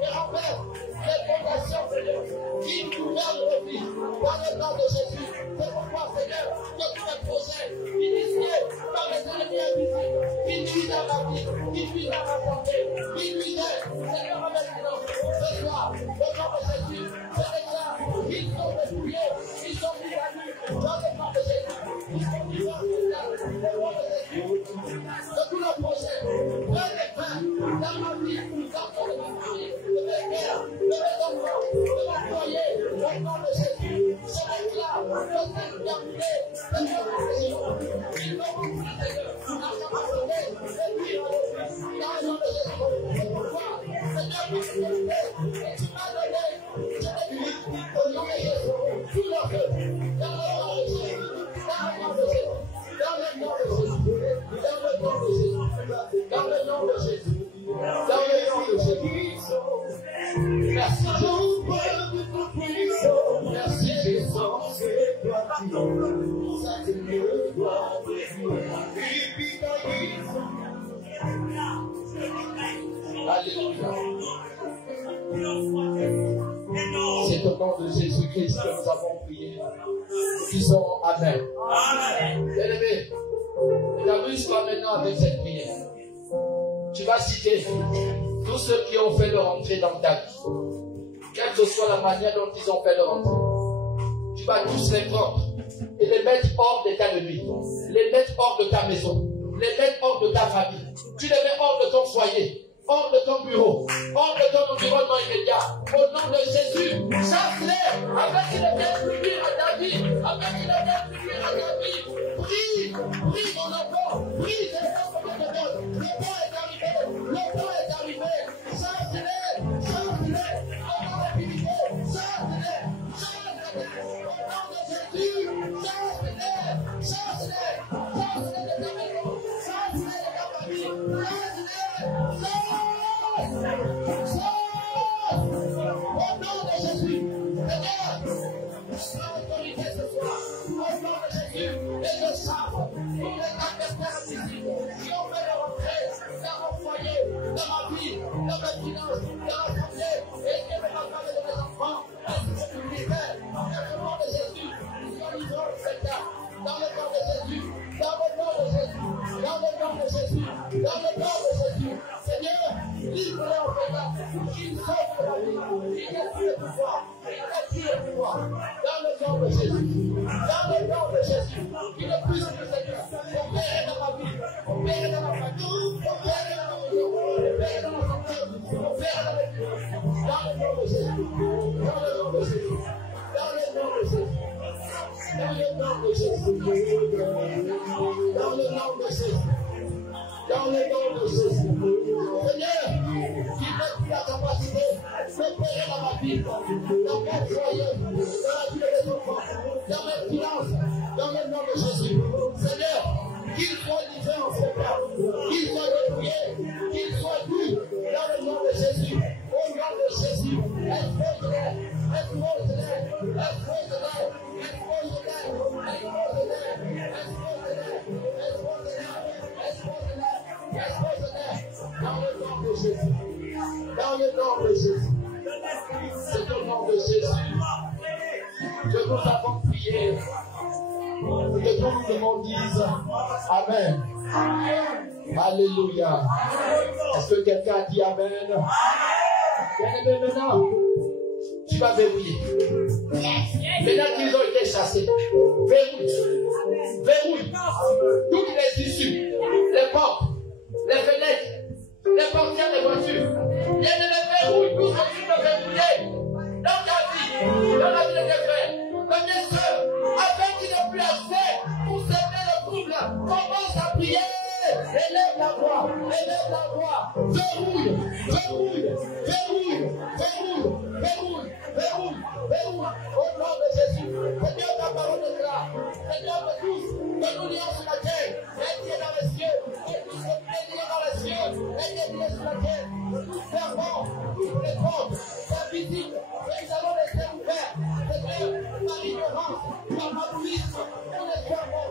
et renverse les fondations, Seigneur, qui gouvernent nos vies dans le nom de Jésus. C'est pourquoi, Seigneur, que tous les projets initiés par les ennemis invisibles, qui nuisent à ma vie, qui nuisent à ma santé, qui nuisaient, Seigneur, à mes finances, ce soir, au nom de Jésus, je déclare qu'ils sont dépouillés, ils sont mis à nu, dans le nom de Jésus, ils sont mis à nu, dans le nom de Jésus, que tous les projets prennent les fins dans ma vie, dans mon famille, de mes pères, de mes enfants, de mon foyer, au nom de Jésus, je déclare que c'est terminé, c'est terminé, ils vont vous Seigneur, à capacité de vivre dans le nom de Jésus, c'est pourquoi, Seigneur, pour te donner, et tu m'as donné, je déclare au nom de Jésus, tout leur feu, dans le nom de Jésus, dans le nom de Jésus, dans le nom de Jésus, dans le nom de Jésus, dans le nom de Jésus, dans le nom de Jésus. Merci Jésus. Merci Jésus. Alléluia. C'est au nom de Jésus-Christ que nous avons prié. Disons Amen. Bien-aimé, amuse-toi maintenant avec cette prière. Tu vas citer tous ceux qui ont fait leur entrée dans ta vie, quelle que soit la manière dont ils ont fait leur entrée, tu vas tous les prendre et les mettre hors d'état de nuit, les mettre hors de ta maison, les mettre hors de ta famille. Tu les mets hors de ton foyer, hors de ton bureau, hors de ton environnement immédiat. Au nom de Jésus, chasse-les afin qu'ils ne viennent plus nuire à ta vie, afin qu'ils ne viennent plus nuire à ta vie. Prie, prie mon enfant, prie, c'est le temps de Dieu. Le temps est arrivé, le temps est arrivé. Chasse-les, chasse-les, au nom de l'unité, chasse-les, chasse-les, au nom de Jésus, chasse-les, chasse-les, chasse-les de ta maison, chasse-les de ta famille, au nom de Jésus, Seigneur, sois autorité ce soir, au nom de Jésus, et je chasse tous les adversaires invisibles qui ont fait leur entrée dans mon foyer, dans ma vie, dans mes finances, dans ma santé, et qui me ma femme et de mes enfants, ainsi que du ministère, dans le nom de Jésus, nous sommes livrés au spectacle, dans le nom de Jésus, dans le nom de Jésus, dans le nom de Jésus, dans le nom de Jésus, Seigneur, livre-les au spectacle, qu'ils sauvent de la vie, qu'ils n'aient plus le pouvoir, qu'ils n'aient plus le pouvoir, dans le nom de Jésus, dans le nom de Jésus, qu'ils ne puissent plus, Seigneur, opérer dans ma vie, opérer dans ma famille, opérer dans ma maison, opérer dans ma santé, opérer dans mes finances, dans le nom de Jésus, dans le nom de Jésus, dans le nom de Jésus. Dans le nom de Jésus, dans le nom de Jésus, dans le nom de Jésus, Seigneur, qui donne la capacité d'opérer dans ma vie, dans mon foyer, dans la vie de mes enfants, dans mes finances, dans le nom de Jésus, Seigneur, qu'il soit livré en spectacle, qu'il soit dépouillé, qu'il soit vu dans le nom de Jésus, au nom de Jésus, expose-les, expose-les, expose-les. Dans le nom de Jésus, dans le nom de Jésus, c'est au nom de Jésus que nous avons prié, que tout le monde dise Amen. Alléluia. Est-ce que quelqu'un a dit Amen? Bien-aimé, maintenant, tu vas verrouiller. Maintenant qu'ils ont été chassés, verrouille toutes les issues, les portes, les fenêtres, les portières des voitures. Bien-aimé, verrouille tout ce que tu peux verrouiller dans ta vie, dans la vie de tes frères, de tes soeurs, afin qu'ils n'aient plus accès pour semer le trouble. Commence à prier. Élève la voix, verrouille, verrouille, verrouille, verrouille, verrouille, verrouille, verrouille, au nom de Jésus. Seigneur, ta parole est là. Seigneur, de tous, que nous lions sur la terre, et qui est dans les cieux, et tous que nous lions dans les cieux, et qui est sur la terre. Nous fermons toutes les portes invisibles, et nous allons les faire ouverts. Seigneur, par ignorance, par mauvaise, nous les fermons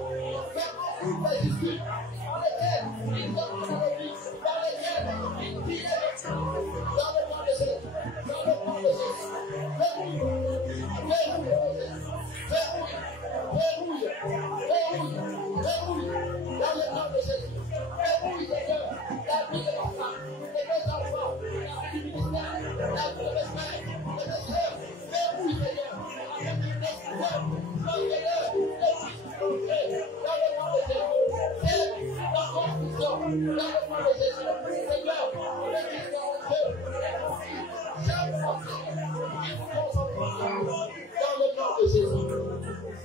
toutes les issues. Dans lesquels ils ont dans la vie, dans lesquels ils tirent dans le nom de Jésus, dans le nom de Jésus. Verrouille, verrouille, verrouille, verrouille, verrouille, dans le nom de Jésus. Verrouille, Seigneur, la vie de ma femme, de mes enfants, la vie du ministère, la vie de mes frères, de mes soeurs. Verrouille, Seigneur, avec une espoir, soyez-le, les puisses entrer dans le nom de Jésus. Dans le nom de Jésus, Seigneur, le Christ en Dieu, chaque pensée qui vous concentre dans le nom de Jésus.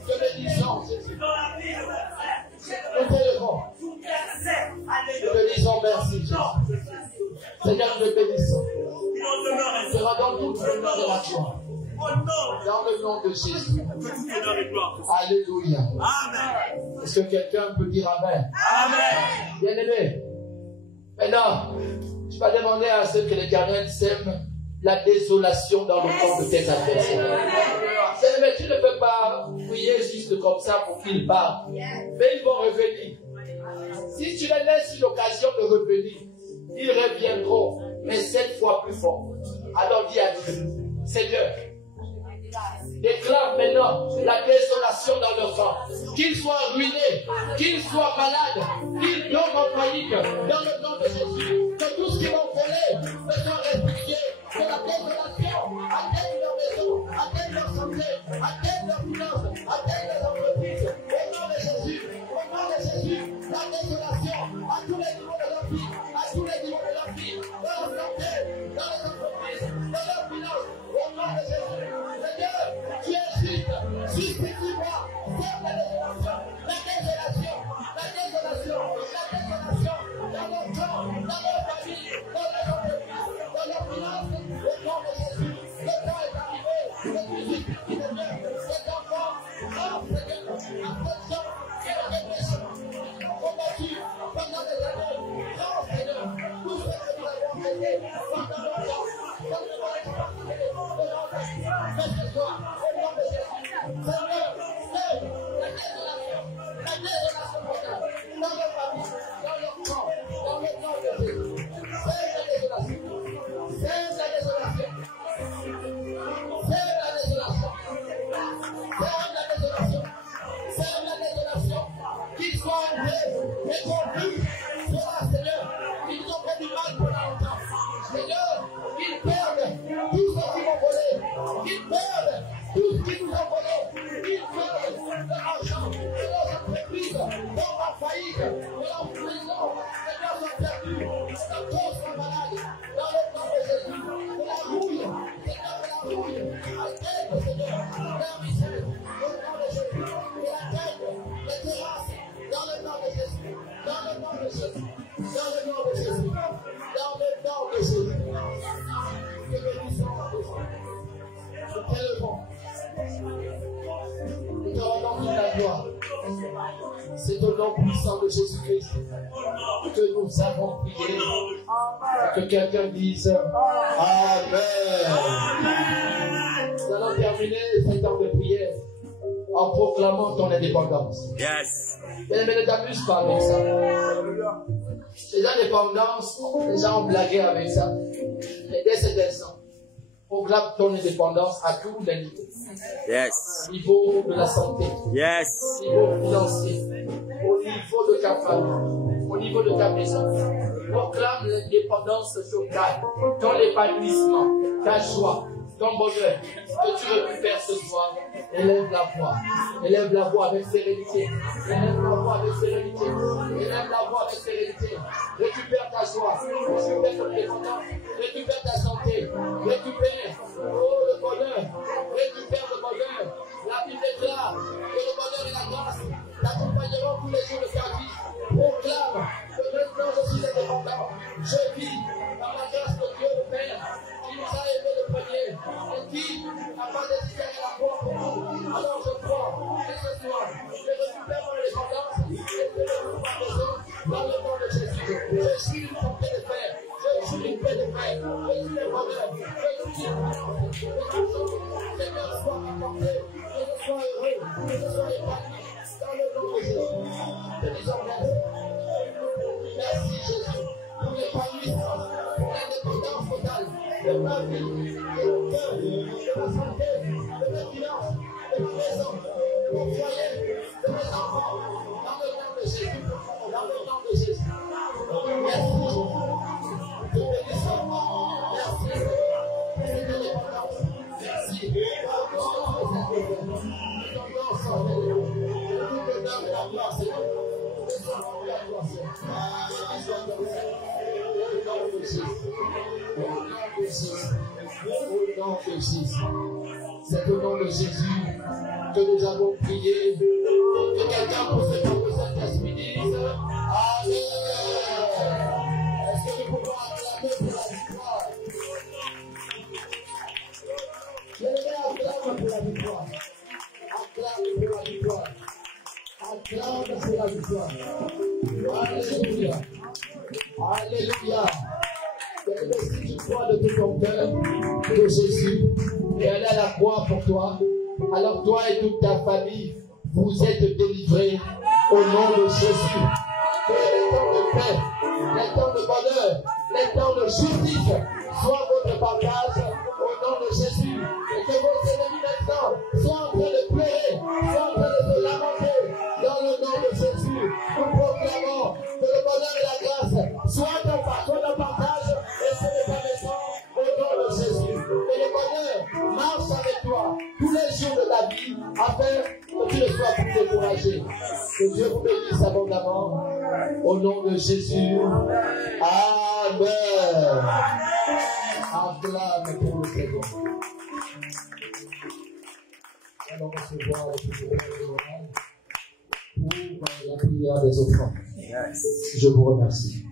Que bénissons Jésus. Nous t'élevons. Nous te disons merci Jésus. Seigneur, nous te bénissons. Nous te rendons toute l'honneur de la joie. Dans le nom de Jésus. Alléluia. Amen. Est-ce que quelqu'un peut dire Amen? Amen. Bien-aimé. Maintenant, tu vas demander à ceux que l'Éternel sème la désolation dans le corps de tes adversaires. Bien-aimé, tu ne peux pas prier juste comme ça pour qu'ils partent. Mais ils vont revenir. Si tu les laisses l'occasion de revenir, ils reviendront, mais 7 fois plus fort. Alors dis à Dieu, Seigneur, déclare maintenant la désolation dans leur corps. Qu'ils soient ruinés, qu'ils soient malades, qu'ils tombent en faillite dans le nom de de Jésus, que tout ce qui vont voler ne soit restitué, que la désolation atteigne leur maison, atteigne leur santé, atteigne leurs finances, atteigne leurs entreprises. Au nom de Jésus, la désolation à tous les niveaux de leur vie, à tous les niveaux de leur vie, dans leur santé, dans les entreprises, dans leurs finances. Au nom de Jésus, Seigneur, tu es juste, justifie-moi, ferme la désolation, la désolation, la désolation, la désolation dans leur corps, dans leur famille, dans leurs entreprises, dans leurs finances. Au nom de Jésus, le temps est arrivé, que tu justifies, Seigneur, cet enfant, oh Seigneur, à cette chambre, et la répression, combattu pendant des années, oh Seigneur, tout ce que nous avons fait pendant longtemps, comme nous avons exporté, mais ce soir, au nom de Jésus, Seigneur, c'est la désolation totale, dans leur famille, dans leur corps, dans le nom de Jésus, c'est la désolation, c'est la désolation, c'est la désolation, c'est la désolation, c'est la désolation, qu'ils soient enlevés et convaincus, soit Seigneur, qu'ils ont fait du mal pendant longtemps, Seigneur, qu'ils perdent tout ce qu'ils vont voler, qu'ils perdent tout ce qu'ils nous ont volé, qu'ils perdent leur argent, que leurs entreprises tombent en faillite, que leurs prisons, Seigneur, sont perdues, que leurs corps sont malades, dans le nom de Jésus, que la rouille, Seigneur, que la rouille, atteigne, Seigneur, leur misère, au nom de Jésus, que la tête, les terrasses, dans le nom de Jésus, dans le nom de Jésus, dans le nom de Jésus, dans le nom de Jésus, que bénissons la maison. Nous t'élevons. Nous te rendons toute la gloire. C'est au nom puissant de Jésus-Christ que nous avons prié. Que quelqu'un dise Amen. Nous allons terminer ce temps de prière en proclamant ton indépendance. Yes. Mais ne t'amuse pas avec ça. Les indépendances, les gens ont blagué avec ça. Et dès cet instant, proclame ton indépendance à tous les niveaux. Yes. Au niveau de la santé. Yes. Au niveau financier. Au niveau de ta famille. Au niveau de ta maison. Proclame l'indépendance totale. Ton épanouissement. Ta joie. Ton bonheur. Que tu récupères ce soir. Élève la voix. Élève la voix avec sérénité. Élève la voix avec sérénité. Élève la voix avec sérénité. Récupère ta joie. Récupère ton indépendance. Récupère ta santé. Récupère le bonheur. Récupère le bonheur. La Bible déclare que le bonheur et la grâce t'accompagneront tous les jours de ta vie. Proclame que maintenant je suis indépendant. Je vis dans la grâce de Dieu le Père qui nous a aimé le premier et qui n'a pas hésité à la croix pour nous. Alors je crois que ce soir, je récupère mon indépendance et je retrouve ma maison dans le nom de Jésus. Je suis une santé de fer. Je suis une paix de fer. Je suis le bonheur. Je suis Seigneur, sois apporté. Que je sois heureux. Que je sois épanoui. Dans le nom de Jésus. Te disons merci. Merci Jésus. Pour l'épanouissement. Pour l'indépendance totale. De ma vie. De mon cœur. De ma santé. De mes finances. De ma maison. De mon foyer. De mes enfants. Dans le nom de Jésus. Dans le nom de Jésus. Merci. Te bénissons. Merci. C'est l'indépendance. Merci. C'est au nom de Jésus que nous avons prié. Que quelqu'un pour se prendre le Saint-Esprit dise Amen. Est-ce que nous pouvons acclamer pour la victoire? Je acclame pour la victoire. Acclame pour la victoire. Acclame pour la victoire. Alléluia. Alléluia. Si tu crois de tout ton cœur que Jésus est allé à la croix pour toi, alors toi et toute ta famille, vous êtes délivrés au nom de Jésus. Que les temps de paix, les temps de bonheur, les temps de justice soient votre partage au nom de Jésus. Et que vos ennemis maintenant soient en train de pleurer, soient en train de se lamenter dans le nom de Jésus. Nous proclamons que le bonheur et la grâce soient en tu le sois pour t'encourager. Que Dieu vous bénisse abondamment. Au nom de Jésus. Amen. Acclame pour le Seigneur. Allons recevoir le plus pour la prière des offrandes. Je vous remercie.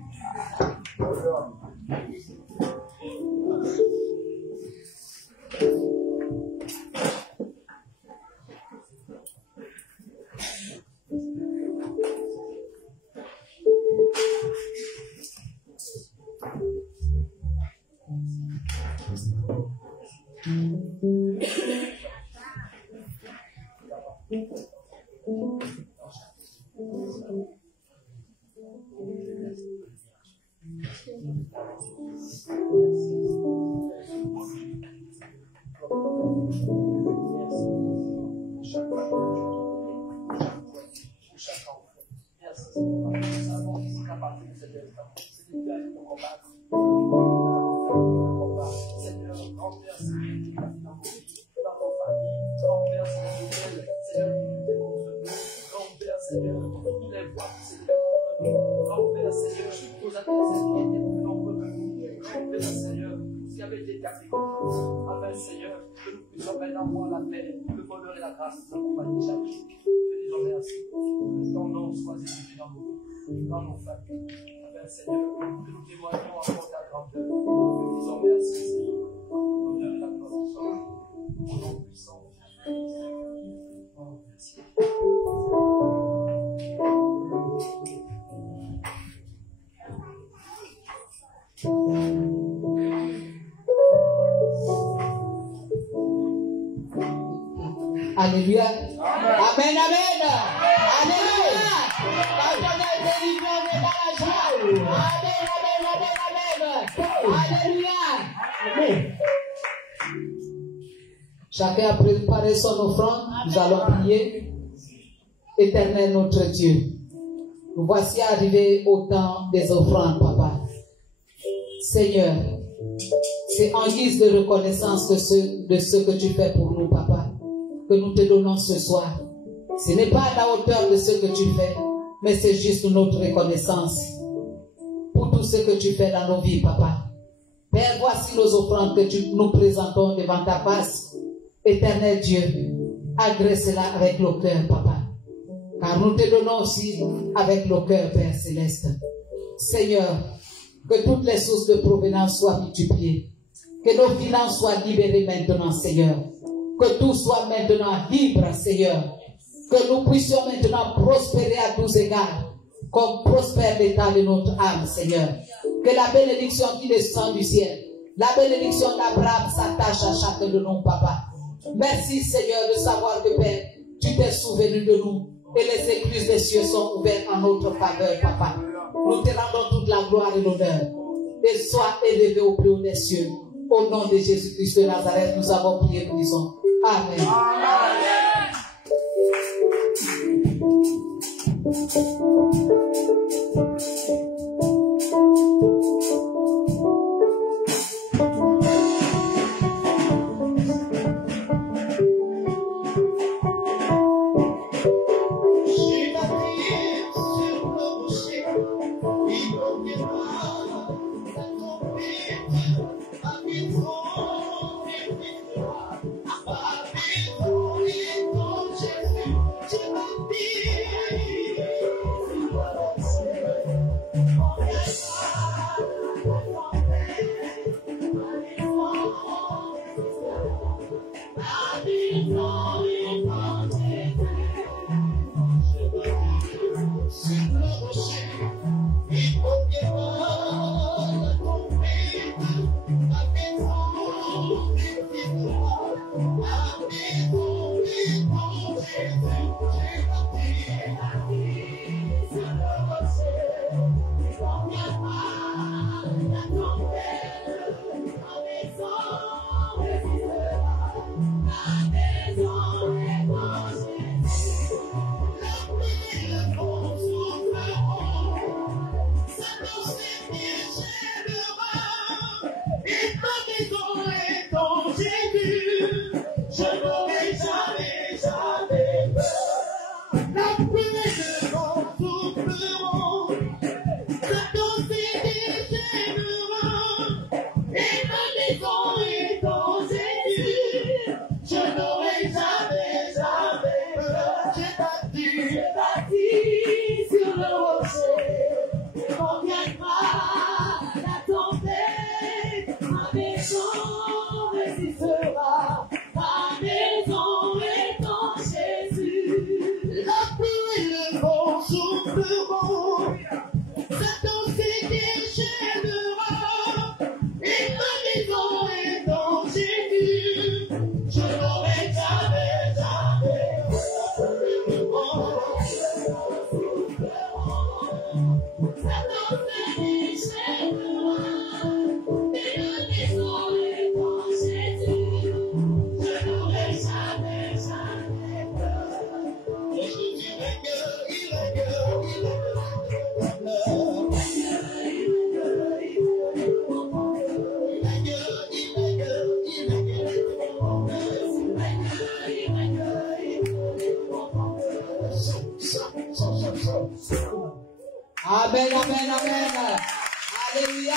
Dans nos familles, Seigneur, que nous témoignons encore ta grandeur. Nous disons merci, Seigneur, l'honneur et la gloire, au nom puissant. Oh, merci. Alléluia. Amen, amen. Alléluia. Alléluia. Amen. Chacun a préparé son offrande. Nous allons prier. Éternel notre Dieu, nous voici arrivés au temps des offrandes, Papa. Seigneur, c'est en guise de reconnaissance de ce que tu fais pour nous, Papa, que nous te donnons ce soir. Ce n'est pas à la hauteur de ce que tu fais, mais c'est juste notre reconnaissance pour tout ce que tu fais dans nos vies, Papa. Père, voici nos offrandes que nous présentons devant ta face. Éternel Dieu, agresse-la avec le cœur, Papa. Car nous te donnons aussi avec le cœur, Père Céleste. Seigneur, que toutes les sources de provenance soient multipliées. Que nos finances soient libérées maintenant, Seigneur. Que tout soit maintenant libre, Seigneur. Que nous puissions maintenant prospérer à tous égards, comme prospère l'état de notre âme, Seigneur. Que la bénédiction qui descend du ciel, la bénédiction d'Abraham s'attache à chacun de nous, Papa. Merci, Seigneur, de savoir que, Père, tu t'es souvenu de nous et les écluses des cieux sont ouvertes en notre faveur, Papa. Nous te rendons toute la gloire et l'honneur. Et sois élevé au plus haut des cieux. Au nom de Jésus-Christ de Nazareth, nous avons prié, nous disons Amen. je n'aurais jamais, Amen, amen, amen. Alléluia.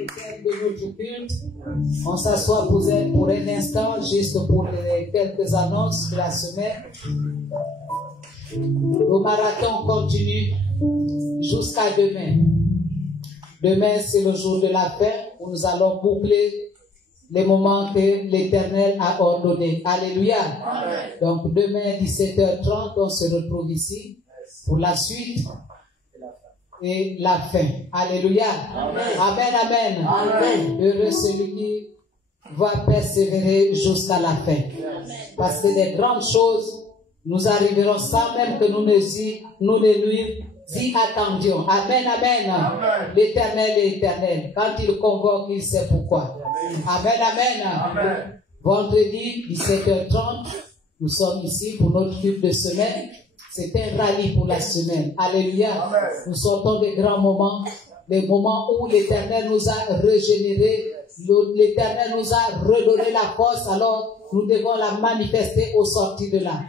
Au terme de notre culte, on s'assoit pour un instant, juste pour les quelques annonces de la semaine. Le marathon continue jusqu'à demain. Demain, c'est le jour de la fin où nous allons boucler les moments que l'Éternel a ordonnés. Alléluia. Amen. Donc demain 17h30, on se retrouve ici pour la suite et la fin. Alléluia. Amen. Amen, amen. Amen. Heureux celui qui va persévérer jusqu'à la fin. Amen. Parce que des grandes choses nous arriveront sans même que nous ne lui y attendions. Amen, amen. Amen. L'Éternel est éternel. Quand il convoque, il sait pourquoi. Amen, amen. Amen. Vendredi, 17h30, nous sommes ici pour notre culte de semaine. C'est un rallye pour la semaine. Alléluia. Amen. Nous sortons des grands moments, des moments où l'Éternel nous a régénérés, l'Éternel nous a redonné la force, alors nous devons la manifester au sortir de là.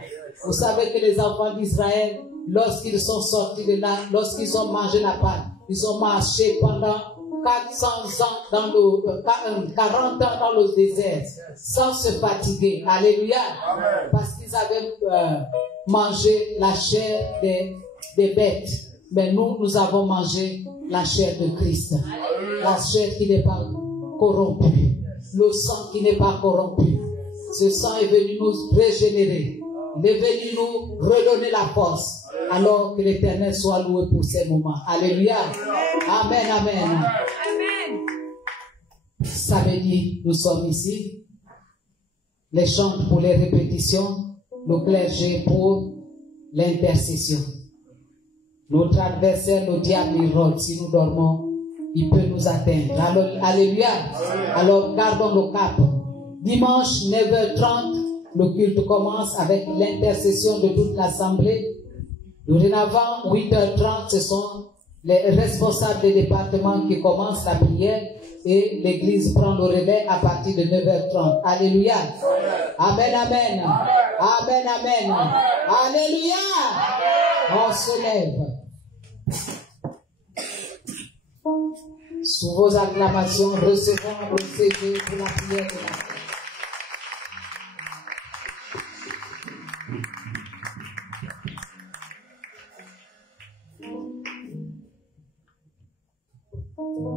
Vous savez que les enfants d'Israël, lorsqu'ils sont sortis de là, lorsqu'ils ont mangé la pâte, ils ont marché pendant 400 ans 40 ans dans le désert, sans se fatiguer. Alléluia. Amen. Parce qu'ils avaient mangé la chair des bêtes. Mais nous avons mangé la chair de Christ. Amen. La chair qui n'est pas corrompue. Le sang qui n'est pas corrompu. Ce sang est venu nous régénérer. Il est venu nous redonner la force. Alors que l'Éternel soit loué pour ces moments. Alléluia. Amen, amen. Amen. Samedi, nous sommes ici. Les chants pour les répétitions. Le clergé pour l'intercession. Notre adversaire, le diable, il rôde. Si nous dormons, il peut nous atteindre. Alors, alléluia. Alors, gardons le cap. Dimanche, 9h30, le culte commence avec l'intercession de toute l'assemblée. Dorénavant, 8h30, ce sont les responsables des départements qui commencent la prière et l'église prend le relais à partir de 9h30. Alléluia. Amen, amen. Amen, amen. Alléluia. On se lève. Sous vos acclamations, recevons le CD pour la prière de la fin.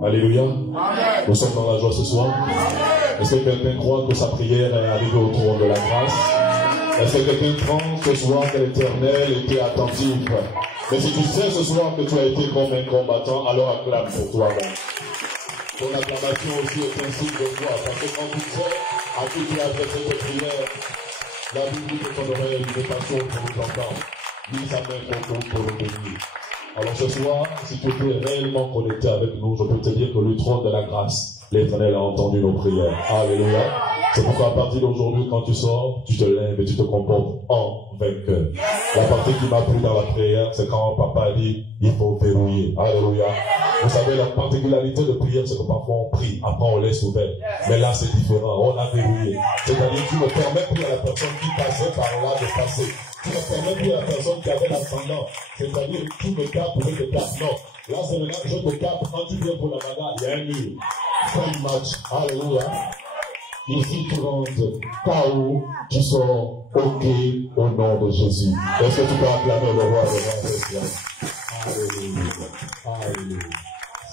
Alléluia. Amen. Nous sommes dans la joie ce soir. Est-ce que quelqu'un croit que sa prière est arrivée au trône de la grâce? Est-ce que quelqu'un croit ce soir que l'Éternel était attentif? Mais si tu sais ce soir que tu as été comme un combattant, alors acclame pour toi-même. Ton acclamation aussi est un signe de foi. Parce que quand tu sais à qui tu as fait cette prière, la Bible dit que ton oreille est une passion pour t'entendre. Dis sa main pour le bénir. Alors ce soir, si tu étais réellement connecté avec nous, je peux te dire que le trône de la grâce, l'Éternel a entendu nos prières. Alléluia. C'est pourquoi à partir d'aujourd'hui, quand tu sors, tu te lèves et tu te comportes en vainqueur. La partie qui m'a plu dans la prière, c'est quand papa dit, il faut verrouiller. Alléluia. Vous savez, la particularité de prière, c'est que parfois on prie, après on laisse ouvert. Mais là, c'est différent. On a verrouillé. C'est-à-dire que tu ne permets plus à la personne qui passait par là de passer. Tu ne permets plus à la personne qui avait l'ascendant. C'est-à-dire que tu me capes pour te capes. Non. Là, c'est maintenant que je te capte. Quand tu viens pour la bagarre, il y a un mur. Fin du match. Alléluia. Ici, tu rentres. KO, tu sors. OK, au nom de Jésus. Est-ce que tu peux acclamer le roi de la Alléluia. Alléluia.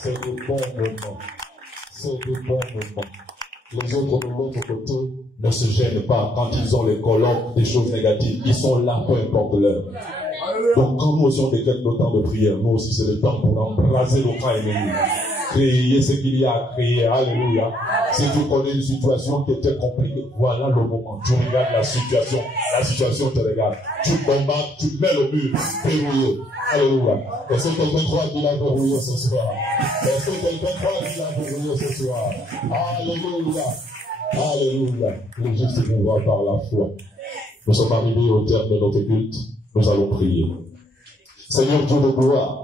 C'est de bons moments. C'est de bons moments. Les autres de l'autre côté ne se gênent pas quand ils ont les colloques des choses négatives. Ils sont là, peu importe l'heure. Donc quand nous aussi on décrète nos temps de prière, nous aussi c'est le temps pour embraser nos camps ennemis. créer ce qu'il y a à créer. Alléluia. Si tu connais une situation qui était compliquée, voilà le moment. Tu regardes la situation te regarde. Tu combats, tu mets le mur, verrouillé. Alléluia. Est-ce que quelqu'un croit qu'il a verrouillé ce soir? Est-ce que quelqu'un croit qu'il a verrouillé ce soir? Alléluia. Alléluia. Le juste mourra par la foi. Nous sommes arrivés au terme de notre culte. Nous allons prier. Seigneur Dieu de gloire,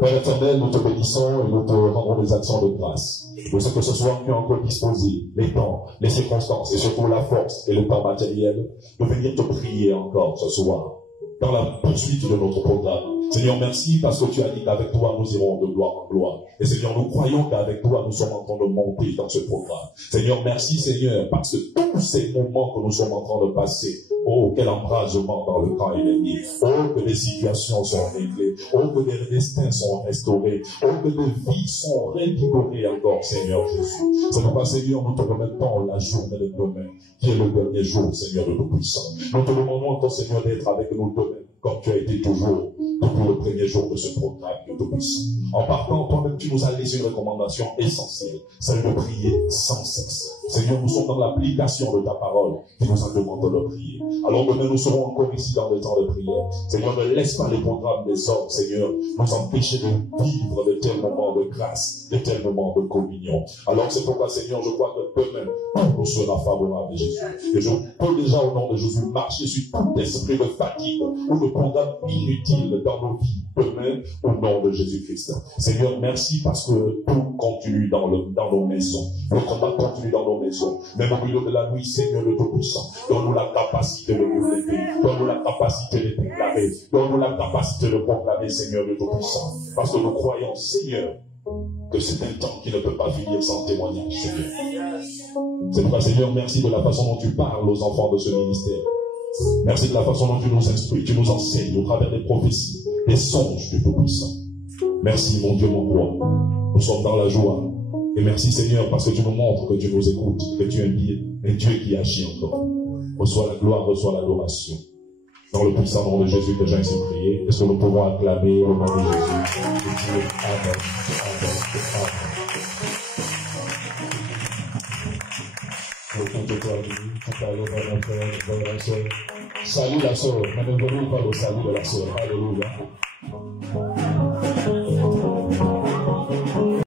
Père éternel, nous te bénissons et nous te rendons des actions de grâce. Nous sais que ce soir, tu as encore disposé les temps, les circonstances et surtout la force et le temps matériel de venir te prier encore ce soir dans la poursuite de notre programme. Seigneur, merci parce que tu as dit qu'avec toi, nous irons de gloire en gloire. Et Seigneur, nous croyons qu'avec toi, nous sommes en train de monter dans ce programme. Seigneur, merci Seigneur, parce que tous ces moments que nous sommes en train de passer, oh, quel embrasement dans le temps ennemi. Oh, que les situations sont réglées. Oh, que les destins sont restaurés. Oh, que les vies sont révigorées encore, Seigneur Jésus. C'est pourquoi, Seigneur, nous te remettons la journée de demain, qui est le dernier jour, Seigneur de Tout-Puissant. Nous te demandons, ton Seigneur, d'être avec nous demain, comme tu as été toujours depuis le premier jour de ce programme de Tout-Puissant. En partant, toi-même, tu nous as laissé une recommandation essentielle, celle de prier sans cesse. Seigneur, nous sommes dans l'application de ta parole qui nous a demandé de prier. Alors demain, nous serons encore ici dans le temps de prière. Seigneur, ne laisse pas les programmes des hommes, Seigneur, nous empêcher de vivre de tels moments de grâce, de tels moments de communion. Alors c'est pourquoi, Seigneur, je crois que demain, tout nous sera favorable, Jésus. Et je peux déjà, au nom de Jésus, marcher sur tout esprit de fatigue ou de programme inutile dans nos vies. Demain, au nom de Jésus-Christ. Seigneur, merci parce que tout continue dans nos maisons. Le combat continue dans nos maisons. Même au milieu de la nuit, Seigneur le Tout-Puissant, donne-nous la capacité de nous lever. Donne-nous la capacité de déclarer. Donne-nous la capacité de proclamer, Seigneur le Tout-Puissant. Parce que nous croyons, Seigneur, que c'est un temps qui ne peut pas finir sans témoignage, Seigneur. C'est pourquoi, Seigneur, merci de la façon dont tu parles aux enfants de ce ministère. Merci de la façon dont tu nous instruis, tu nous enseignes au travers des prophéties, des songes du Tout-Puissant. Merci, mon Dieu, mon roi. Nous sommes dans la joie. Et merci, Seigneur, parce que tu nous montres que tu nous écoutes, que tu es un Dieu qui agit encore. Reçois la gloire, reçois l'adoration. Dans le puissant nom de Jésus que j'ai ainsi prié, est-ce que nous pouvons acclamer au nom de Jésus? Amen. Amen. Amen. Salut la sœur, mais ne venons pas au salut de la sœur. Alléluia.